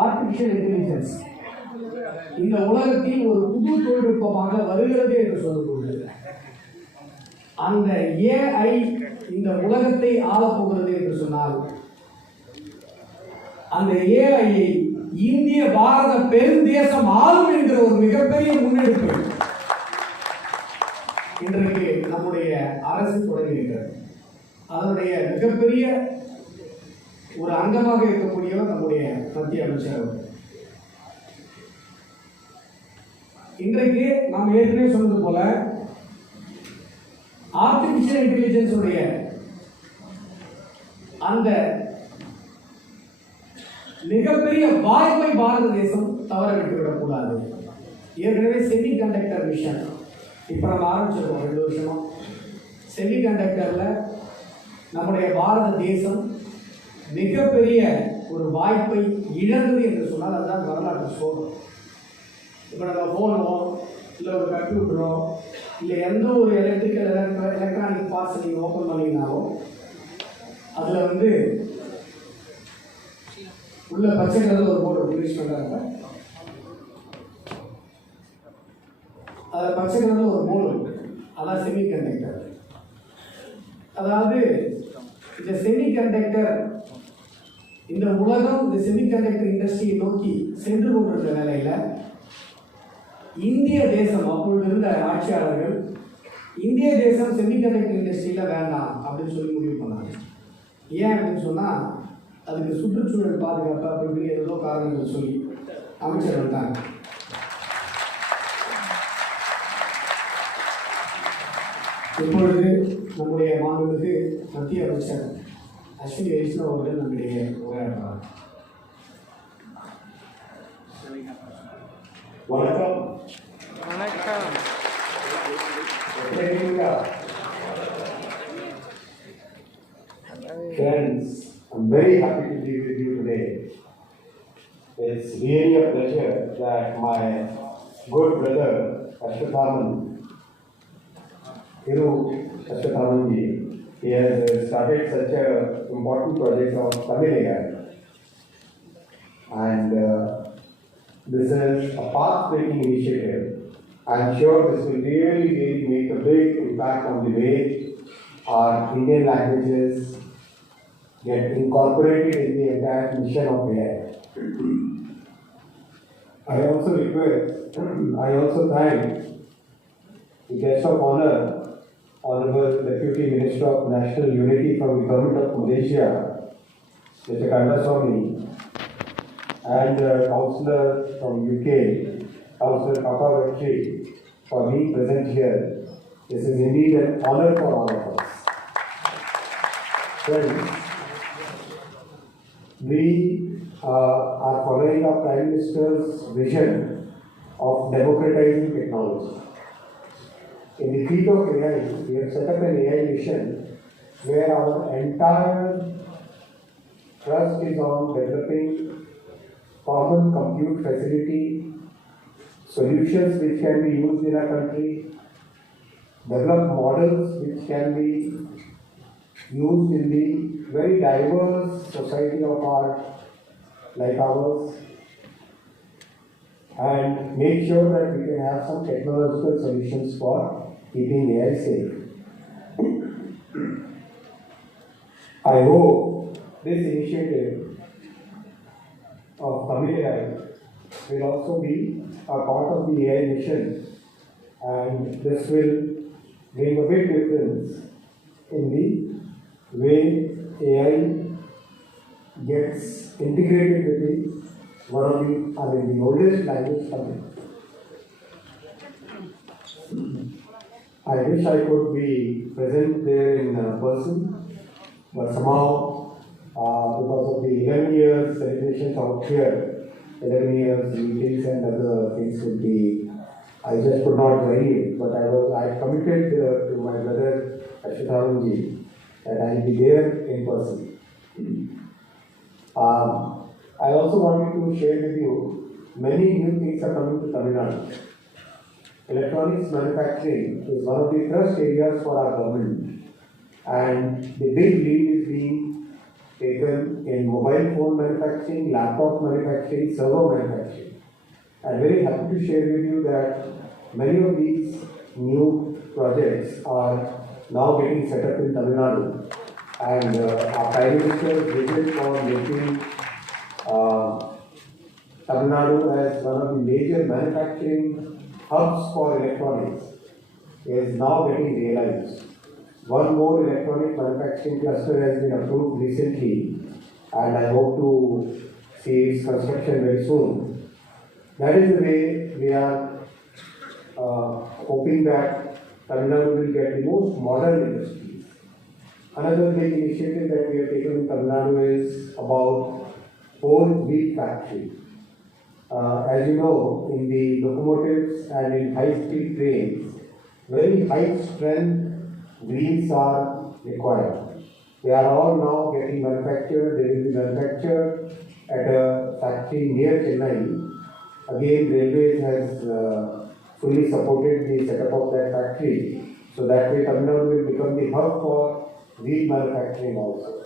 Artificial intelligence இந்த உலகத்தில் ஒரு புது தொழில்நுட்பமாக வருகிறது என்று சொல்லும்போது அந்த ஏஐ இந்த உலகத்தை ஆளப்போகிறது என்று சொன்னால் அந்த ஏஐயை இந்திய பாரத பெருந்தேசம் ஆளும் என்கிற ஒரு மிகப்பெரிய முன்னெடுப்பு இன்றைக்கு நம்முடைய அரசு தொடங்குகிறது. அதனுடைய மிகப்பெரிய ஒரு அங்கமாக இருக்கக்கூடியவர் நம்முடைய மத்திய அமைச்சர் அவர்கள். இன்றைக்கு நாம் ஏற்கனவே சொன்னது போல ஆர்டிபிஷியல் இன்டெலிஜென்ஸ் உடைய அந்த மிகப்பெரிய வாய்ப்பை பாரத தேசம் தவற விட்டுவிடக் கூடாது. ஏற்கனவே செமி கண்டக்டர் மிஷன் இப்ப நம்ம ஆரம்பிச்சிருக்கோம் 2 வருஷமா. செமி கண்டக்டர்ல நம்முடைய பாரத தேசம் மிகப்பெரிய ஒரு வாய்ப்பை இழந்தது என்று சொன்னால் அதுதான் வரலாற்று சோகம். இப்போ நம்ம ஃபோனோ இல்லை ஒரு கம்ப்யூட்டரோ இல்லை எந்த ஒரு எலக்ட்ரானிக் பார்ட்ஸ் நீங்கள் ஓப்பன் பண்ணிங்கனாலும் அதில் உள்ள பச்சை கலரில் ஒரு போர்டு யூஸ் பண்ணுறாங்க. அதில் பச்சை கலரில் ஒரு போர்டு, அதான் செமி கண்டக்டர். அதாவது இந்த செமி கண்டக்டர் இந்த உலகம் இந்த செமிகண்டக்டர் இண்டஸ்ட்ரியை நோக்கி சென்று கொண்டிருந்த நிலையில இந்திய தேசம் அப்பொழுது இருந்த ஆட்சியாளர்கள் இந்திய தேசம் செமிகண்டக்டர் இண்டஸ்ட்ரியில வேண்டாம் அப்படின்னு சொல்லி முடிவு பண்ணாங்க. ஏன் அப்படின்னு சொன்னா அதுக்கு சுற்றுச்சூழல் பாதுகாப்பு அப்படி ஏதோ காரணங்கள் சொல்லி அமைச்சர் வந்தாங்க. இப்பொழுது நம்முடைய மாநிலத்துக்கு மத்திய அமைச்சர் அஸ்வினி வைஷ்ணவ் அவர்கள் நம்முடைய உரையாடுறார். வணக்கம். Friends, I'm very happy to be with you today. It's really a pleasure that my good brother Ashwathaman, Thiru Ashwathaman ji, he has started such a important project of Tamil AI. And this is a path-breaking initiative. I'm sure this will really make a big impact on the way our Indian languages get incorporated in the entire mission of AI. I also thank the guest of honor, Honorable Deputy Minister of National Unity from the Government of Malaysia, Mr. Kandaswamy, and Councillor from UK, Councillor Papa Vakshi, for being present here. This is indeed an honor for all of us. Friends, we are following our Prime Minister's vision of democratizing technology. In the field of AI, we have set up an AI mission where our entire thrust is on developing common compute facility, solutions which can be used in our country, develop models which can be used in the very diverse society of like ours, and make sure that we can have some technological solutions for keeping AI safe. I hope this initiative of Tamil AI will also be a part of the AI mission, and this will bring a big difference in the way AI gets integrated with one of the oldest language subject. I wish I could be present there in person, but somehow because of the 11 years celebrations out here, 11 years meetings and other things will be, I just could not join it, but I committed to my brother Ashwatharanji that I will be there in person. I also wanted to share with you, many new things are coming to Tamil Nadu. Electronics manufacturing is one of the thrust areas for our government, and the big lead is being taken in mobile phone manufacturing, laptop manufacturing, server manufacturing. I'm very happy to share with you that many of these new projects are now getting set up in Tamil Nadu, and our Prime Minister's vision for making Tamil Nadu as one of the major manufacturing hubs for electronics is now getting realized. One more electronic manufacturing cluster has been approved recently, and I hope to see its construction very soon. That is the way we are hoping that Tamil Nadu will get the most modern industries. Another big initiative that we have taken in Tamil Nadu is about whole wheat factory. As you know, in the locomotives and in high-speed trains, very high-strength wheels are required. They are all now getting manufactured. They will be manufactured at a factory near Chennai. Again, Railways has fully supported the setup of that factory. So that way Tamil Nadu will become the hub for wheat manufacturing also.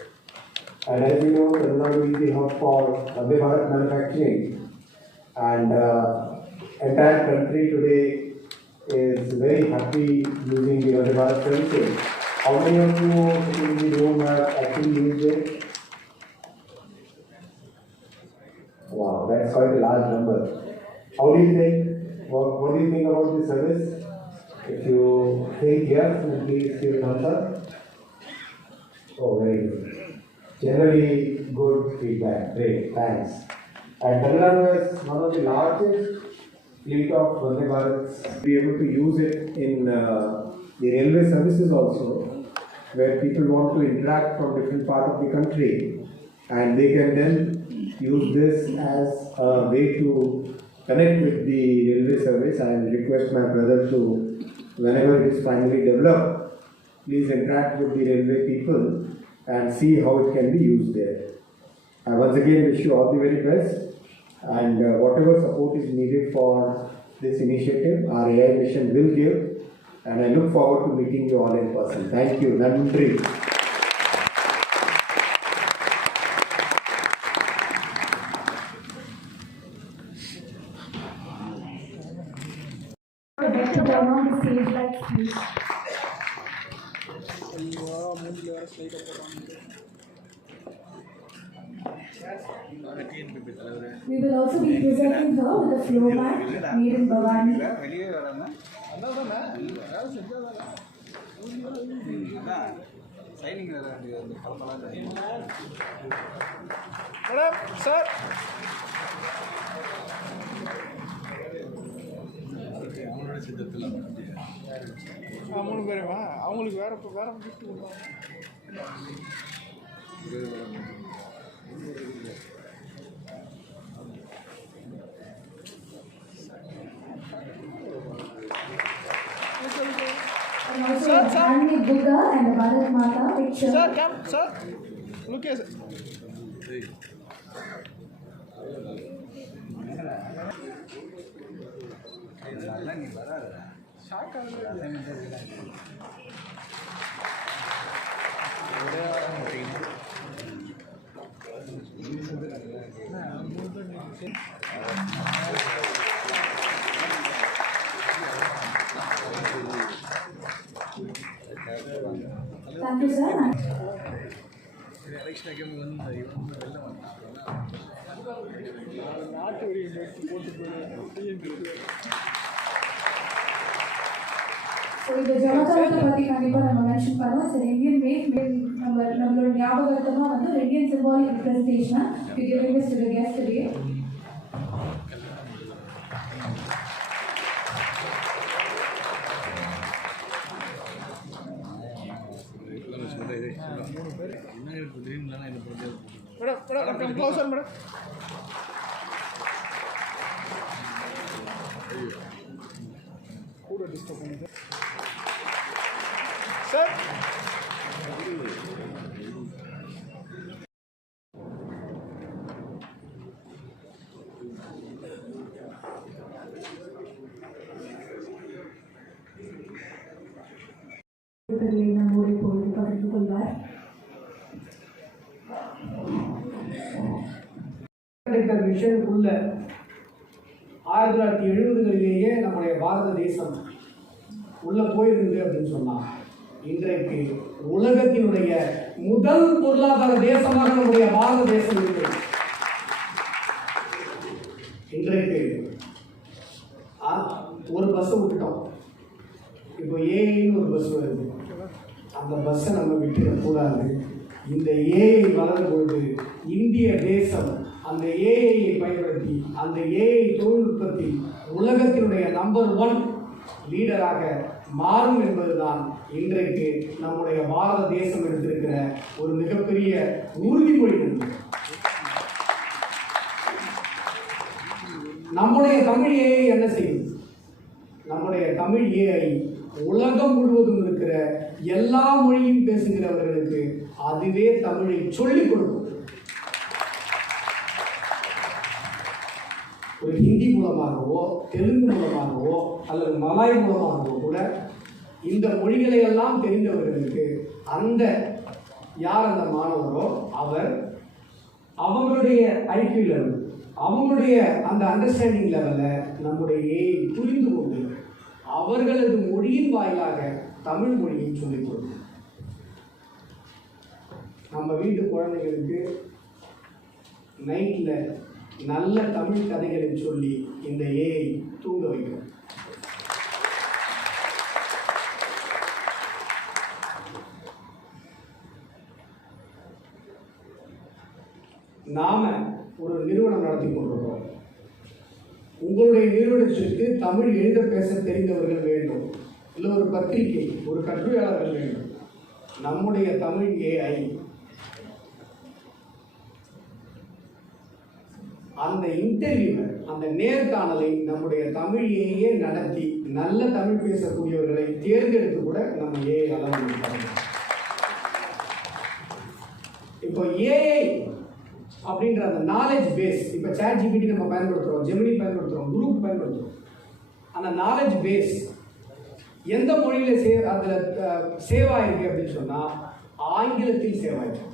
And as you know, Tamil Nadu is the hub for Vande Bharat manufacturing. And entire country today is very happy using the Vande Bharat services. How many of you in the room have actually used it? Wow, that's quite a large number. How do you think? What do you think about this service? If you think yes, then please give an answer. Oh, very good. Generally good feedback. Great, thanks. And Tamil Nadu is one of the largest fleet of Vande Bharats. Be able to use it in the railway services also, where people want to interact from different part of the country, and they can then use this as a way to connect with the railway service. I will request my brother to, whenever it is finally developed, please interact with the railway people and see how it can be used there. I once again wish you all the very best, and whatever support is needed for this initiative, our AI mission will give, and I look forward to meeting you all in person. Thank you. Nandri. To turn on the stage lights, please. We will also be presenting her with a floor mat made in Bhavani. Madam, sir. மூணு பேருமா அவங்களுக்கு வேற gift கொடுப்பாங்க. And also a handmade Buddha and a Bharat Mata picture. Sir, come, sir. Look here, sir. Thank you, sir. So இந்த ஜனதாதளத்தை பத்தி கண்டிப்பா நம்ம mention பண்ணோம். It's an Indian made நம்மளோட ஞாபகார்த்தமா வந்து Indian symbolic representation we giving this to the guest today. Madam, come closer, madam. கூட disturb பண்ணுது sir. நம்மோடு இப்பொழுது பகிர்ந்து கொள்வார். மிஷனுக்குள்ள 1970களிலேயே நம்முடைய பாரத தேசம் உள்ள போயிருந்தது அப்படின்னு சொன்னா, இன்றைக்கு உலகத்தினுடைய முதல் பொருளாதார தேசமாக நம்முடைய பாரத தேசம் இருக்கு. இன்றைக்கு ஒரு பஸ் விட்டுட்டோம், இப்போ ஏஐன்னு ஒரு பஸ் வருது. அந்த பஸ்ஸை நம்ம விட்டுடக்கூடாது. இந்த ஏஐ வளரும் பொழுது இந்திய தேசம் அந்த ஏஐயை பயன்படுத்தி அந்த ஏஐ தொழில்நுட்பத்தில் உலகத்தினுடைய நம்பர் 1 லீடராக மாறும் என்பதுதான் இன்றைக்கு நம்முடைய பாரத தேசம் எடுத்திருக்கிற ஒரு மிகப்பெரிய உறுதிமொழி. நம்முடைய தமிழ் ஏஐ என்ன செய்யும்? நம்முடைய தமிழ் ஏஐ உலகம் முழுவதும் இருக்கிற எல்லா மொழியும் பேசுகிறவர்களுக்கு அதுவே தமிழை சொல்லிக் கொடுக்கும். ஒரு ஹிந்தி மூலமாகவோ தெலுங்கு மூலமாகவோ அல்லது மலாய் மூலமாகவோ கூட இந்த மொழிகளை எல்லாம் தெரிந்தவர்களுக்கு யார் அந்த மாணவரோ அவர் அவங்களுடைய ஐக்கியூ லெவல், அவங்களுடைய அந்த அண்டர்ஸ்டாண்டிங் லெவலில் நம்முடைய ஏஐ புரிந்து கொண்டு அவர்களது மொழியின் வாயிலாக தமிழ் மொழியை சொல்லிக் கொடுக்கும். நம்ம வீட்டு குழந்தைகளுக்கு நைட்டில் நல்ல தமிழ் கதைகளை சொல்லி இந்த ஏஐ தூங்க வைக்கும். நாம ஒரு நிறுவனம் நடத்தி கொண்டிருக்கிறோம். உங்களுடைய நிறுவனத்திற்கு தமிழ் எழுத பேச தெரிந்தவர்கள் வேண்டும், இல்லை ஒரு பத்திரிகை, ஒரு கட்டுரையாளர்கள் வேண்டும். நம்முடைய தமிழ் ஏஐ அந்த இன்டர்வியூவை, அந்த நேர்காணலை நம்முடைய தமிழ் ஏஐயே நடத்தி நல்ல தமிழ் பேசக்கூடியவர்களை தேர்ந்தெடுத்து கூட நம்ம ஏஐ அளவு. இப்போ ஏஐ அப்படின்ற அந்த நாலேஜ் பேஸ், இப்போ ChatGPT நம்ம பயன்படுத்துகிறோம், ஜெமினி பயன்படுத்துகிறோம், குரூப் பயன்படுத்துகிறோம். அந்த நாலேஜ் பேஸ் எந்த மொழியில் அதில் சேவ் ஆயிருக்கு அப்படின்னு சொன்னால் ஆங்கிலத்தில் சேவ் ஆயிருக்கு.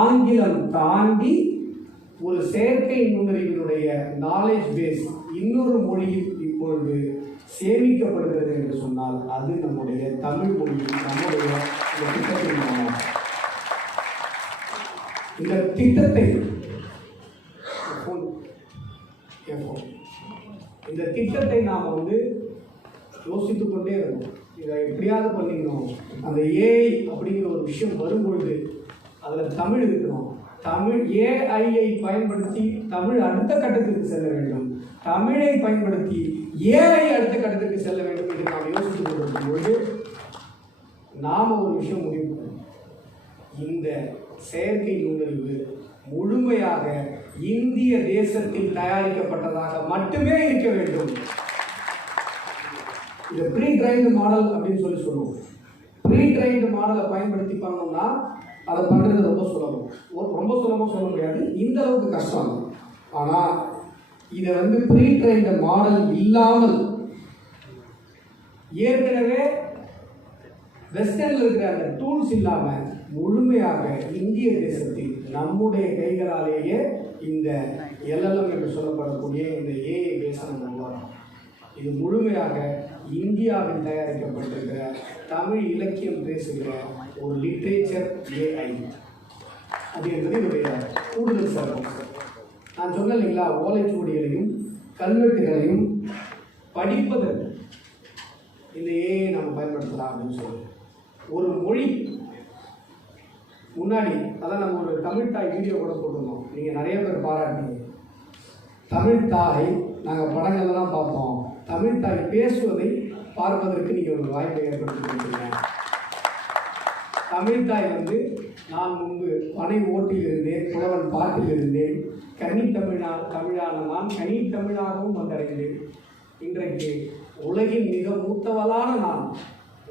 ஆங்கிலம் தாண்டி ஒரு செயற்கை நுண்ணறிவினுடைய நாலேஜ் பேஸ் இன்னொரு மொழியில் இப்பொழுது சேமிக்கப்படுகிறது என்று சொன்னால் அது நம்முடைய தமிழ் மொழியில் நம்முடைய இந்த திட்டத்தை நாம் யோசித்துக் கொண்டே இருக்கோம். இதை எப்படியாவது பண்ணிக்கணும். அந்த ஏஐ அப்படிங்கிற ஒரு விஷயம் வரும்பொழுது அதில் தமிழ் இருக்கணும். தமிழ் ஏஐயை பயன்படுத்தி தமிழ் அடுத்த கட்டத்திற்கு செல்ல வேண்டும், தமிழை பயன்படுத்தி ஏஐ அடுத்த கட்டத்திற்கு செல்ல வேண்டும் என்று நாம் யோசித்துக் கொண்டிருக்கும் பொழுது நாம் ஒரு விஷயம் முடிவு பண்ணணும். இந்த செயற்கை நுண்ணறிவு முழுமையாக இந்திய தேசத்தில் தயாரிக்கப்பட்டதாக மட்டுமே இருக்க வேண்டும். இது ப்ரீ ட்ரைன்டு மாடல் அப்படின்னு சொல்லுவோம். ப்ரீ ட்ரைன்டு மாடலை பயன்படுத்தி பண்ணோம்னா அதை பண்ணுறது ரொம்ப சுலபம் சொல்ல முடியாது, இந்த அளவுக்கு கஷ்டம். ஆனால் இதை ப்ரீ ட்ரைன்டு மாடல் இல்லாமல் ஏற்கனவே வெஸ்டர்னில் இருக்கிற அந்த டூல்ஸ் இல்லாமல் முழுமையாக இந்திய தேசத்தில் நம்முடைய கைகளாலேயே இந்த LLM என்று சொல்லப்படக்கூடிய இந்த ஏஐ பேஸை நம்ம உருவாக்கணும். இது முழுமையாக இந்தியாவில் தயாரிக்கப்பட்டிருக்கிற தமிழ் இலக்கியம் பேசுகிற ஒரு லிட்ரேச்சர் ஏஐ. அது என்பது என்னுடைய கூடுதல் சிறப்பு. நான் சொன்னேன் இல்லைங்களா, ஓலைச்சுவடிகளையும் கல்வெட்டுகளையும் படிப்பதற்கு இந்த ஏஐ நம்ம பயன்படுத்தலாம் அப்படின்னு சொல்லி ஒரு மொழி முன்னாடி அதான் நம்ம ஒரு தமிழ் தாய் வீடியோ கூட போட்டிருந்தோம். நீங்கள் நிறைய பேர் பாராட்டினீங்க. தமிழ் தாய் நாங்கள் படங்கள்லாம் பார்த்தோம், தமிழ் தாய் பேசுவதை பார்ப்பதற்கு நீங்கள் ஒரு வாய்ப்பை ஏற்படுத்தி கொடுத்தீங்க. தமிழ் தாய் நான் முன்பு பனை ஓட்டில் இருந்தேன், புலவன் பாட்டில் இருந்தேன், தமிழான நான் கனித்தமிழாகவும் வந்தடைந்து இன்றைக்கு உலகின் மிக மூத்தவளான நான்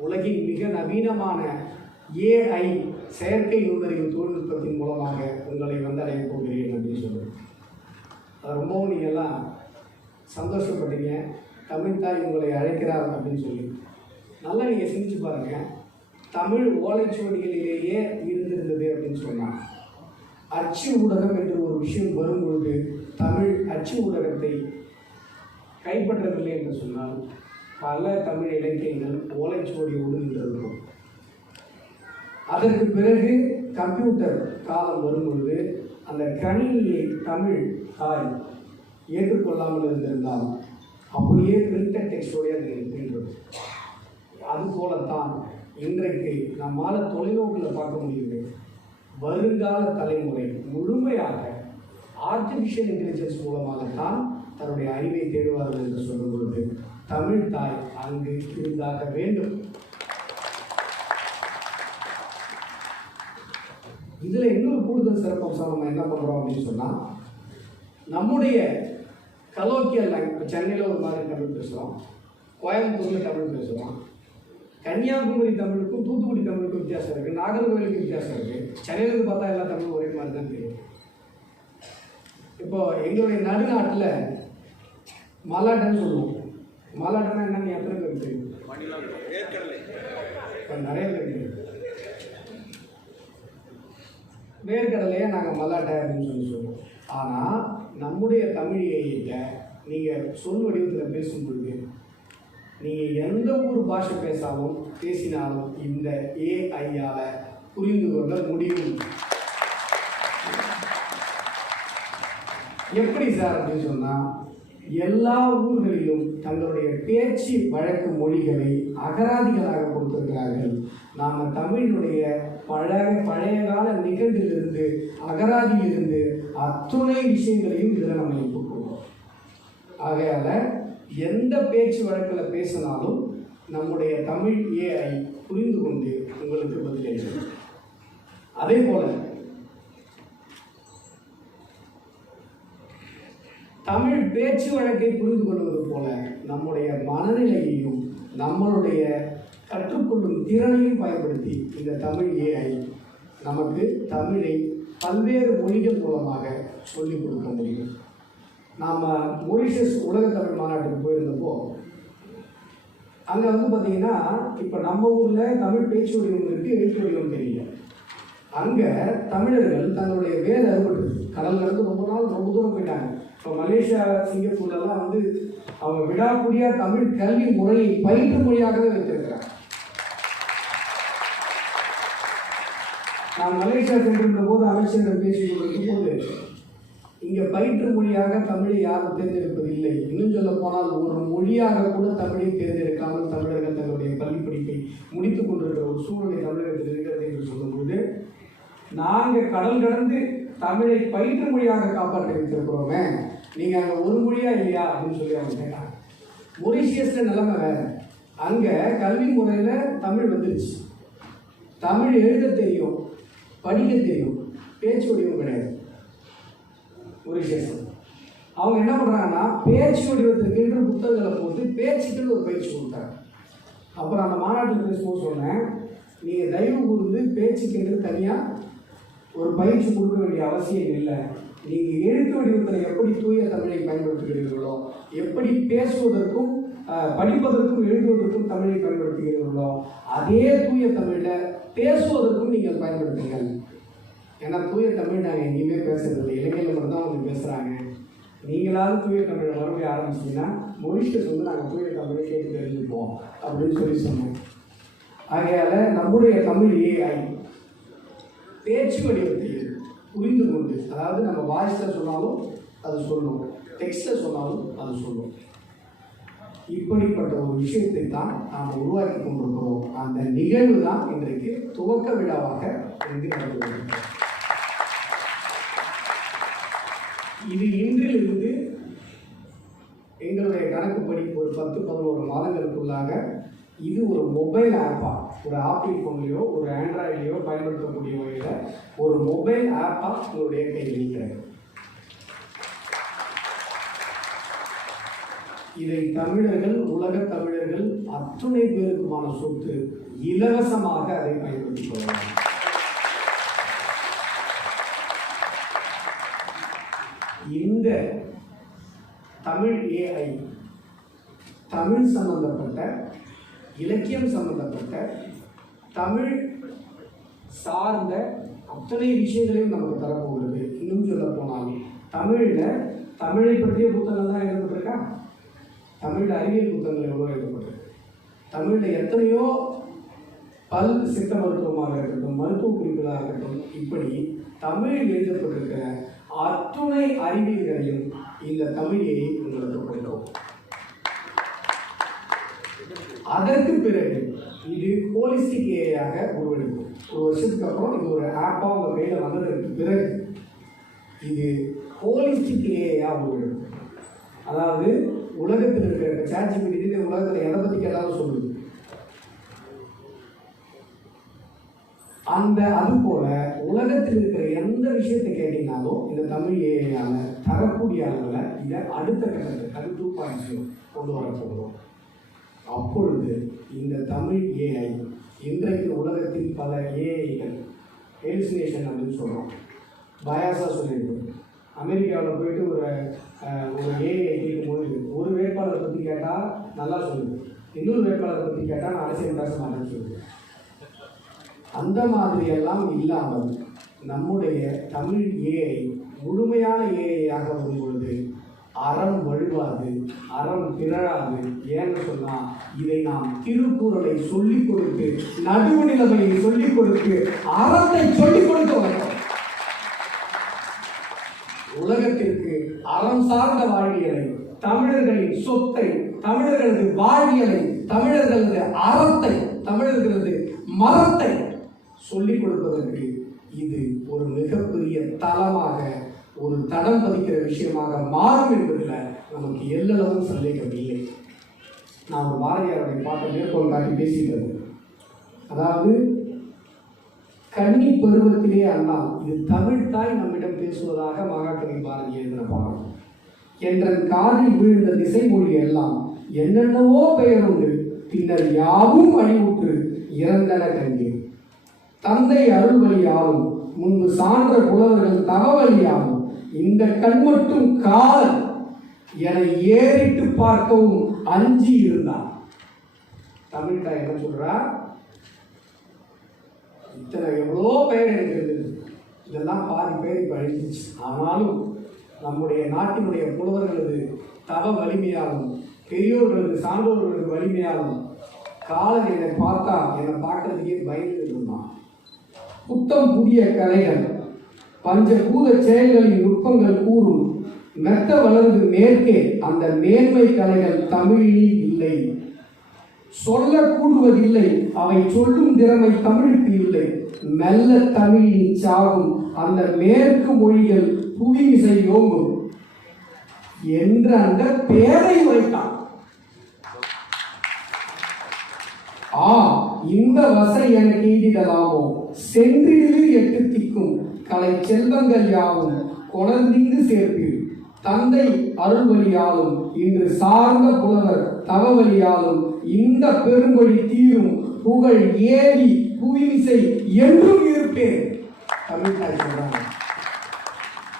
உலகின் மிக நவீனமான AI செயற்கை நுண்ணறிவு தொழில்நுட்பத்தின் மூலமாக உங்களை வந்தடைய போகிறேன் அப்படின்னு சொல்லுவேன். அது ரொம்பவும் நீங்கள்லாம் சந்தோஷப்பட்டீங்க. தமிழ்தாய் உங்களை அழைக்கிறார் அப்படின்னு சொல்லி நல்லா நீங்கள் சிந்திச்சு பாருங்கள். தமிழ் ஓலைச்சுவடிகளிலேயே இருந்திருந்தது அப்படின்னு சொன்னால் அச்சு ஊடகம் என்ற ஒரு விஷயம் வரும்பொழுது தமிழ் அச்சு ஊடகத்தை கைப்பற்றவில்லை என்று சொன்னால் பல தமிழ் இலக்கியங்கள் ஓலைச்சுவடியோடு நின்றிருக்கும். அதற்கு பிறகு கம்ப்யூட்டர் காலம் வரும்பொழுது அந்த கணினியை தமிழ் தாய் ஏற்றுக்கொள்ளாமல் இருந்திருந்தால் அப்படியே பிரிண்டட் டெக்ஸ்டோடைய அது இருக்கின்றது. அதுபோலத்தான் இன்றைக்கு நம்மால் தொலைநோக்கில் பார்க்க முடியுது. வருங்கால தலைமுறை முழுமையாக ஆர்டிஃபிஷியல் இன்டெலிஜென்ஸ் மூலமாகத்தான் தன்னுடைய அறிவை தேடுவார்கள் என்று சொல்லும் பொழுது தமிழ் தாய் அங்கு இருந்தாக வேண்டும். இதில் இன்னொரு கூடுதல் சிறப்பம்சம் நம்ம என்ன பண்ணுறோம் அப்படின்னு சொன்னால் நம்முடைய கலோக்கியல் லாங்குவேஜ் சென்னையில் ஒரு மாதிரி தமிழ் பேசுகிறோம், கோயம்புத்தூரில் தமிழ் பேசுகிறோம், கன்னியாகுமரி தமிழுக்கும் தூத்துக்குடி தமிழுக்கும் வித்தியாசம் இருக்குது, நாகர்கோவிலுக்கு வித்தியாசம் இருக்குது. சென்னையிலேருந்து பார்த்தா எல்லா தமிழும் ஒரே மாதிரி தான் தெரியும். இப்போது எங்களுடைய நடுநாட்டில் மலாட்டன்னு சொல்லுவோம். மலாட்டன்னா என்னன்னு எத்தனை பேருக்கு தெரியும்? இப்போ நிறைய பேர் தெரியும். வேர்க்கடலையே நாங்கள் மலாட்டை அப்படின்னு சொல்லுவோம். ஆனால் நம்முடைய தமிழ் ஏஐட்ட நீங்கள் சொல் வடிவத்தில் பேசும் பொழுது நீங்கள் எந்த ஊர் பாஷை பேசினாலும் இந்த ஏஐயால் புரிந்து கொள்ள முடியும். எப்படி சார் அப்படின்னு சொன்னால் எல்லா ஊர்களிலும் தங்களுடைய பேச்சு வழக்கு மொழிகளை அகராதிகளாக கொடுத்திருக்கிறார்கள். நாம் தமிழினுடைய பழைய கால நிகழ்விலிருந்து அகராதியிலிருந்து அத்துணை விஷயங்களையும் இதில் நம்ம கொடுக்கிறோம். ஆகையால் எந்த பேச்சு வழக்கில் பேசினாலும் நம்முடைய தமிழ் ஏஐ புரிந்து கொண்டு உங்களுக்கு பதிலளிக்கும். அதே போல தமிழ் பேச்சு வழக்கை புரிந்து கொள்வது போல நம்முடைய மனநிலையையும் நம்மளுடைய கற்றுக்கொள்ளும் திறனையும் பயன்படுத்தி இந்த தமிழ் ஏஐ நமக்கு தமிழை பல்வேறு மொழிகள் மூலமாக சொல்லிக் கொடுக்க முடியும். நாம் மொரிஷியஸ் உலக தமிழ் மாநாட்டுக்கு போயிருந்தப்போ அங்கே பார்த்தீங்கன்னா இப்போ நம்ம ஊரில் தமிழ் பேச்சு வடிவம் இருக்குது, எழுத்து வடிவம் தெரியல. அங்கே தமிழர்கள் தங்களுடைய வேலை அறுபட்டு கடல்லேருந்து ரொம்ப தூரம் போயிட்டாங்க. இப்போ மலேசியா சிங்கப்பூர்லாம் அவங்க விடாக்கூடியா தமிழ் கல்வி முறையை பயிற்று மொழியாகவே வைத்திருக்கிறாங்க. நான் மலேசியா சென்றிருந்த போது அமைச்சரிடம் பேசிக் கொண்டிருக்கும் போது இங்கே பயிற்று மொழியாக தமிழை யாரும் தேர்ந்தெடுப்பதில்லை. இன்னும் சொல்ல போனால் ஒரு மொழியாக கூட தமிழை தேர்ந்தெடுக்காமல் தமிழர்கள் தங்களுடைய பள்ளி படிப்பை முடித்துக் கொண்டிருக்கிற ஒரு சூழ்நிலை தமிழகத்தில் இருக்கிறது என்று சொல்லும்போது நாங்கள் கடல் கடந்து தமிழை பயிற்று மொழியாக காப்பாற்றி வைத்திருக்கிறோமே, நீங்கள் அங்கே ஒரு மொழியாக இல்லையா அப்படின்னு சொல்லி அவங்க கேட்டாங்க. மொரிஷியஸில் நிலைமை வேறு. அங்கே கல்வி முறையில் தமிழ் வந்துருச்சு. தமிழ் எழுத தெரியும், படிக்க தெரியும், பேச்சு வடிவம் கிடையாது. மொரிஷியஸ் அவங்க என்ன பண்ணுறாங்கன்னா பேச்சு வடிவத்திற்கென்று புத்தகங்களை போட்டு பேச்சுக்குன்னு ஒரு பயிற்சி கொடுத்தாங்க. அப்புறம் அந்த மாநாட்டில் பேசும்போது சொன்னேன், நீங்கள் தயவு கூர்ந்து பேச்சுக்கென்று தனியாக ஒரு பயிற்சி கொடுக்க வேண்டிய அவசியம் இல்லை. நீங்கள் எழுத்து வடிவத்தில் எப்படி தூய தமிழை பயன்படுத்துகிறீர்களோ, எப்படி பேசுவதற்கும் படிப்பதற்கும் எழுதுவதற்கும் தமிழை பயன்படுத்துகிறீர்களோ, அதே தூய தமிழில் பேசுவதற்கும் நீங்கள் பயன்படுத்துங்கள். ஏன்னா தூய தமிழ் நாங்கள் எங்கேயுமே பேசுறதில்லை, இலங்கையில் மட்டும்தான் அவங்க பேசுகிறாங்க. நீங்களாவது தூய தமிழை மறுபடியும் ஆரம்பிச்சிங்கன்னா மொரிஷியஸ் நாங்கள் தூய தமிழை கேட்டு தெரிஞ்சுப்போம் அப்படின்னு சொல்லி சொன்னோம். ஆகையால் நம்முடைய தமிழ் ஏஐ பேச்சு வடிவத்தை புரிந்து கொண்டு, அதாவது நம்ம வாய்ஸில் சொன்னாலும் அது சொல்லும், டெக்ஸ்டில் சொன்னாலும் அது சொல்லும். இப்படிப்பட்ட ஒரு விஷயத்தை தான் நாம் உருவாக்கி கொண்டிருக்கிறோம். அந்த நிகழ்வு தான் இன்றைக்கு துவக்க விழாவாக இங்கு நடந்துள்ளது. இது இன்றிலிருந்து எங்களுடைய கணக்குப்படி ஒரு 10-11 மாதங்களுக்குள்ளாக இது ஒரு மொபைல் ஆப்பாக, ஒரு ஆப்பிள் ஃபோன்லேயோ ஒரு ஆண்ட்ராய்ட்லேயோ பயன்படுத்தக்கூடிய வகையில் ஒரு மொபைல் ஆப்பாக உங்களுடைய கையில் இருக்கிறது. இதை தமிழர்கள், உலக தமிழர்கள் அத்துணை பேருக்குமான சொத்து. இலவசமாக அதை பயன்படுத்திக் கொள்ளலாம். இந்த தமிழ் AI தமிழ் சம்பந்தப்பட்ட, இலக்கியம் சம்பந்தப்பட்ட, தமிழ் சார்ந்த அத்தனை விஷயங்களையும் நமக்கு தரப்போகிறது. இன்னும் சொல்ல போனால் தமிழை பற்றிய புத்தகங்கள் தான் எழுதப்பட்டிருக்கா? தமிழ் அறிவியல் புத்தகங்கள் எவ்வளோ எழுதப்பட்டிருக்கு. தமிழில் எத்தனையோ பல் சித்த மருத்துவமாக இருக்கட்டும், மருத்துவ குறிப்புகளாக இருக்கட்டும், இப்படி தமிழில் எழுதப்பட்டிருக்கிற அத்துணை அறிவியல்களையும் இந்த தமிழை உங்களுக்கு கொடுக்கும். அதற்கு பிறகு இது ஹோலிஸ்டிக் ஏஐயாக உருவெடுக்கும். ஒரு வருஷத்துக்கு அப்புறம் இது ஒரு ஆப்பாக உங்கள் கையில் வந்ததற்கு பிறகு இது ஹோலிஸ்டிக் ஏஐயாக உருவெடுக்கும். அதாவது உலகத்தில் இருக்கிற ChatGPT உலகத்தில் எதை பற்றி கேட்டாலும் சொல்லுது. அதுபோல உலகத்தில் இருக்கிற எந்த விஷயத்தை கேட்டீங்கன்னாலும் இந்த தமிழ் ஏஐயால தரக்கூடிய அளவில் இதை அடுத்த கட்டத்துக்கு, அது 2.0 கொண்டு வர போகிறோம். அப்பொழுது இந்த தமிழ் ஏஐ இன்றைக்கு உலகத்தில் பல ஏஐகள் ஹெலுசினேஷன் அப்படின்னு சொல்கிறோம், பயாஸாக சொல்லியிருக்கோம். அமெரிக்காவில் போயிட்டு ஒரு ஏஐ கேட்கும்போது ஒரு வேட்பாளரை பற்றி கேட்டால் நல்லா சொல்லுது, இன்னொரு வேட்பாளரை பற்றி கேட்டால் நான் அரசியல் பேச மாட்டேன்னு சொல்லுது. அந்த மாதிரியெல்லாம் இல்லாமல் நம்முடைய தமிழ் ஏஐ முழுமையான ஏஐயாக வரும்பொழுது அறம் வழுவாது, அறம் பிறழாது. ஏன்னு சொன்னால் இதை நாம் திருக்குறளை சொல்லிக் கொடுத்து, நடுவு நிலைமையை சொல்லிக் கொடுத்து, அறத்தை சொல்லிக் கொடுக்க வேண்டும். உலகத்திற்கு அறம் சார்ந்த வாழ்வியலை, தமிழர்களின் சொத்தை, தமிழர்களது வாழ்வியலை, தமிழர்களது அறத்தை, தமிழர்களது மரத்தை சொல்லிக் கொடுப்பதற்கு இது ஒரு மிகப்பெரிய தளமாக, ஒரு தடம் பதிக்கிற விஷயமாக மாறும் என்பதில் நமக்கு எல்லளவும் சந்தேகம் இல்லை. நான் ஒரு பாரதியாருடைய பாட்டை மேற்கோள் காட்டி பேசிட்டது. அதாவது கன்னி பருவத்திலே அண்ணா, இது தமிழ் தாய் நம்மிடம் பேசுவதாக மகாகவி பாரதி எழுதின பாடம். என்றன் காதில் வீழ்ந்த திசைமொழி எல்லாம் என்னென்னவோ பெயர் உண்டு, பின்னர் யாவும் அழிவுற்று இறந்தன கண்டேன். தந்தை அருள்வழியாலும் முன்பு சான்ற புலவர்கள் தகவலியாலும் இந்த கண் மட்டும் கால் என ஏறிட்டு பார்க்கவும் அஞ்சி இருந்தார். தமிழ்தாய் என்ன சொல்றா? இத்தனை எவ்வளோ பெயர் எனக்கு இருந்தது, இதெல்லாம் பாதி பேர் இப்போ அழிஞ்சிச்சு. ஆனாலும் நம்முடைய நாட்டினுடைய புலவர்களது தவ வலிமையாலும், பெரியோர்களது சான்றோர்களது வலிமையாலும் காலன் என்னை பார்த்தா என்னை பார்க்கறதுக்கே பயந்து இருந்தான். புத்தம் புதிய கலைகள், பஞ்சபூத செயல்களின் நுட்பங்கள் கூறும் மெத்த வளர்ந்து மேற்கே அந்த மேன்மை கலைகள் தமிழில் இல்லை. சொல்லக்கூடுவதில்லை, அவை சொல்லும் திறமை தமிழுக்கு இல்லை. மெல்ல தமிழில் சாகும் அந்த மேற்கு மொழிகள் புவிமிசை யோங்கும் என்று அந்த பேரை உரைத்தான். இந்த வசை எனக்கு எய்திடலாமோ, சென்றிடு எட்டு திக்கும் கலை செல்வங்கள் யாவும் கொணர்ந்திங்கு சேர்ப்பீர். தந்தை அருள்வழியாலும் இன்று சார்ந்த புலவர் தவவழியாலும் இந்த பெரும்படி தீரும் புகழ் ஏவி புவிமிசை என்றும் இருப்பேன். தமிழ்தாய் சொல்றாங்க.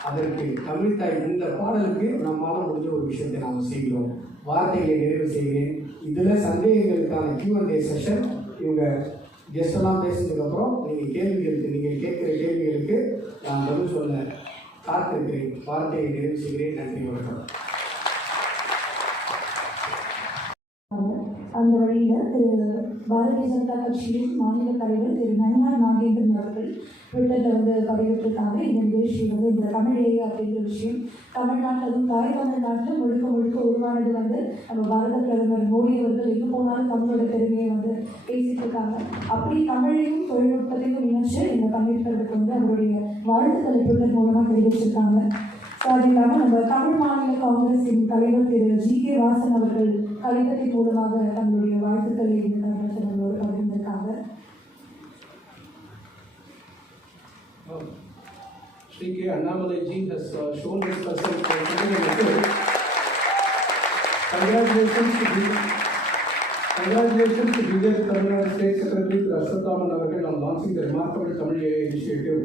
அதற்கு தமிழ்தாய் இந்த பாடலுக்கு நம்மால முடிஞ்ச ஒரு விஷயத்தை நாம் செய்கிறோம். வார்த்தைகளை நிறைவு செய்கிறேன். இதில் சந்தேகங்களுக்கான Q&A செஷன், இவங்க கெஸ்டெல்லாம் பேசினதுக்கப்புறம் நீங்கள் கேட்குற கேள்விகளுக்கு நான் பதில் சொல்ல காத்திருக்கிறேன். வார்த்தையை நிறைவு செய்கிறேன். நன்றி, வணக்கம். அந்த வழியில் திரு பாரதிய ஜனதா கட்சியின் மாநில தலைவர் திரு நயினார் நாகேந்திரன் அவர்கள் ட்விட்டரில் பதிவிட்டிருக்காங்க. இந்த நிகழ்ச்சி இந்த தமிழ் ஏஐ அப்படிங்கிற விஷயம் தமிழ்நாட்டிலும் தாய் தமிழ்நாட்டில் முழுக்க உருவானது நம்ம பாரத பிரதமர் மோடி அவர்கள் எங்கே போனாலும் தமிழோட பெருமையை பேசிட்டு இருக்காங்க. அப்படி தமிழையும் தொழில்நுட்பத்தையும் இணைச்சு இந்த பங்கேற்பதற்கு அவருடைய வாழ்த்துக்களை ட்விட்டர் மூலமாக தெரிவிச்சிருக்காங்க. ஸோ அது இல்லாமல் நம்ம தமிழ் மாநில காங்கிரஸின் தலைவர் திரு GK வாசன் அவர்கள் கடிதத்தின் மூலமாக தங்களுடைய வாழ்த்துக்களை நம்மளோடு பகிர்ந்திருக்காங்க. Shri K. Annamalai ji has shown his person Congratulations to BJP Tamil Nadu State Secretary Ashwathaman Avarkal on launching the remarkable Tamil AI initiative.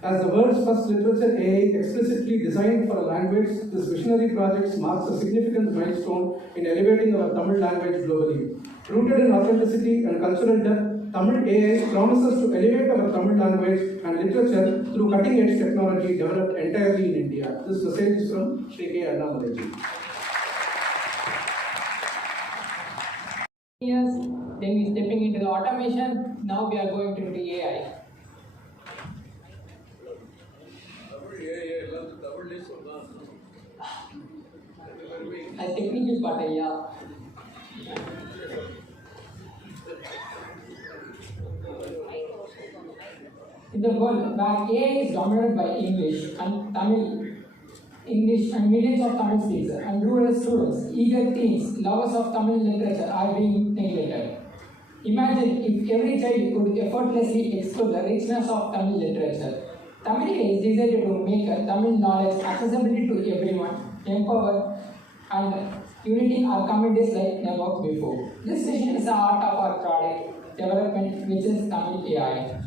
As the world's first literature AI explicitly designed for a language, this visionary project marks a significant milestone in elevating our Tamil language globally. Rooted in authenticity and cultural depth, Tamil AI promises to elevate our Tamil language and literature through cutting-edge technology developed entirely in India. This message is from Sri K. Annamalaji. Years, then we stepping into the automation. Now we are going to the AI. A technical part, yeah. In the world where AI is dominated by English and English and millions of Tamil speakers and rural students, eager teens, lovers of Tamil literature are being neglected. Imagine if every child could effortlessly explore the richness of Tamil literature. Tamil is designed to make Tamil knowledge accessible to everyone, empower and uniting our communities like never before. This vision is the heart of our product development, which is Tamil AI.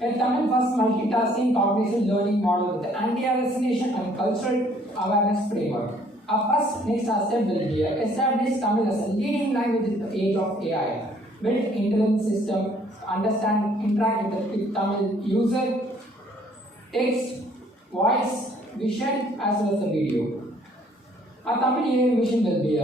A Tamil first multitasking cognitive learning model with anti-hallucination and cultural awareness framework. Our first next step will be establish Tamil as a leading language in the age of AI. Build intelligent system, understand, interact with the Tamil user, text, voice, vision as well as the video. Our Tamil AI vision will be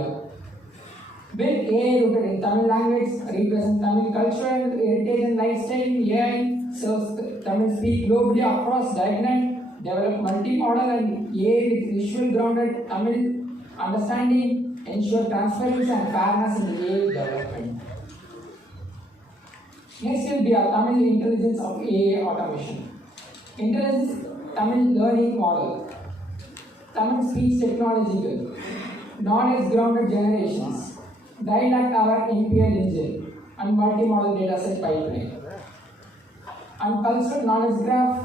build AI rooted in Tamil language, represent Tamil cultural heritage and lifestyle. AI serves Tamil speak globally across diagonal, develop multi-modal and AI with visual grounded Tamil understanding, ensure transparency and fairness in AI development. Next will be our Tamil intelligence of AI automation. Intelligence Tamil learning model, Tamil speech technological, knowledge grounded generations, dialect our NPL engine and multi-modal dataset pipeline. And cultural knowledge graph,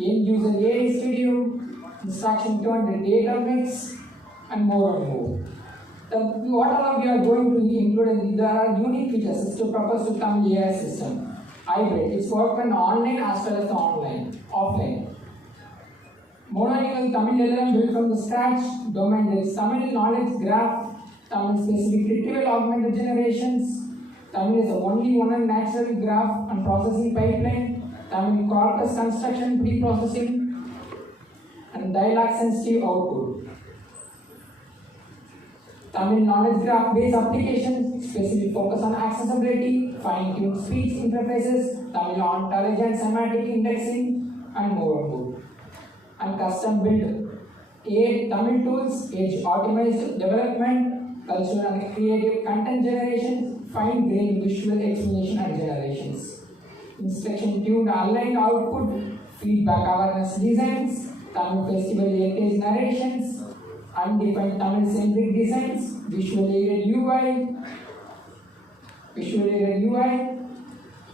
end user AI studio, instruction 200 data mix, and more and more. What all we are going to include, there are unique features to propose to Tamil AI system. Hybrid, it's work on online as well as the offline. Monolingual Tamil LLM built from the scratch, domain is Tamil knowledge graph, Tamil specific retrieval augmented generations. Tamil is the only one natural graph and processing pipeline. Tamil corpus construction pre-processing and dialect sensitive output. Tamil knowledge graph based application specific focus on accessibility, fine-tuned speech interfaces, Tamil ontology and semantic indexing, and more. And custom build AI Tamil tools, edge optimized development, cultural and creative content generation, fine-grained visual explanation and generations. Instruction tuned aligned output, feedback awareness designs, Tamil festival heritage narrations, undefined Tamil centric designs, visual aided UI,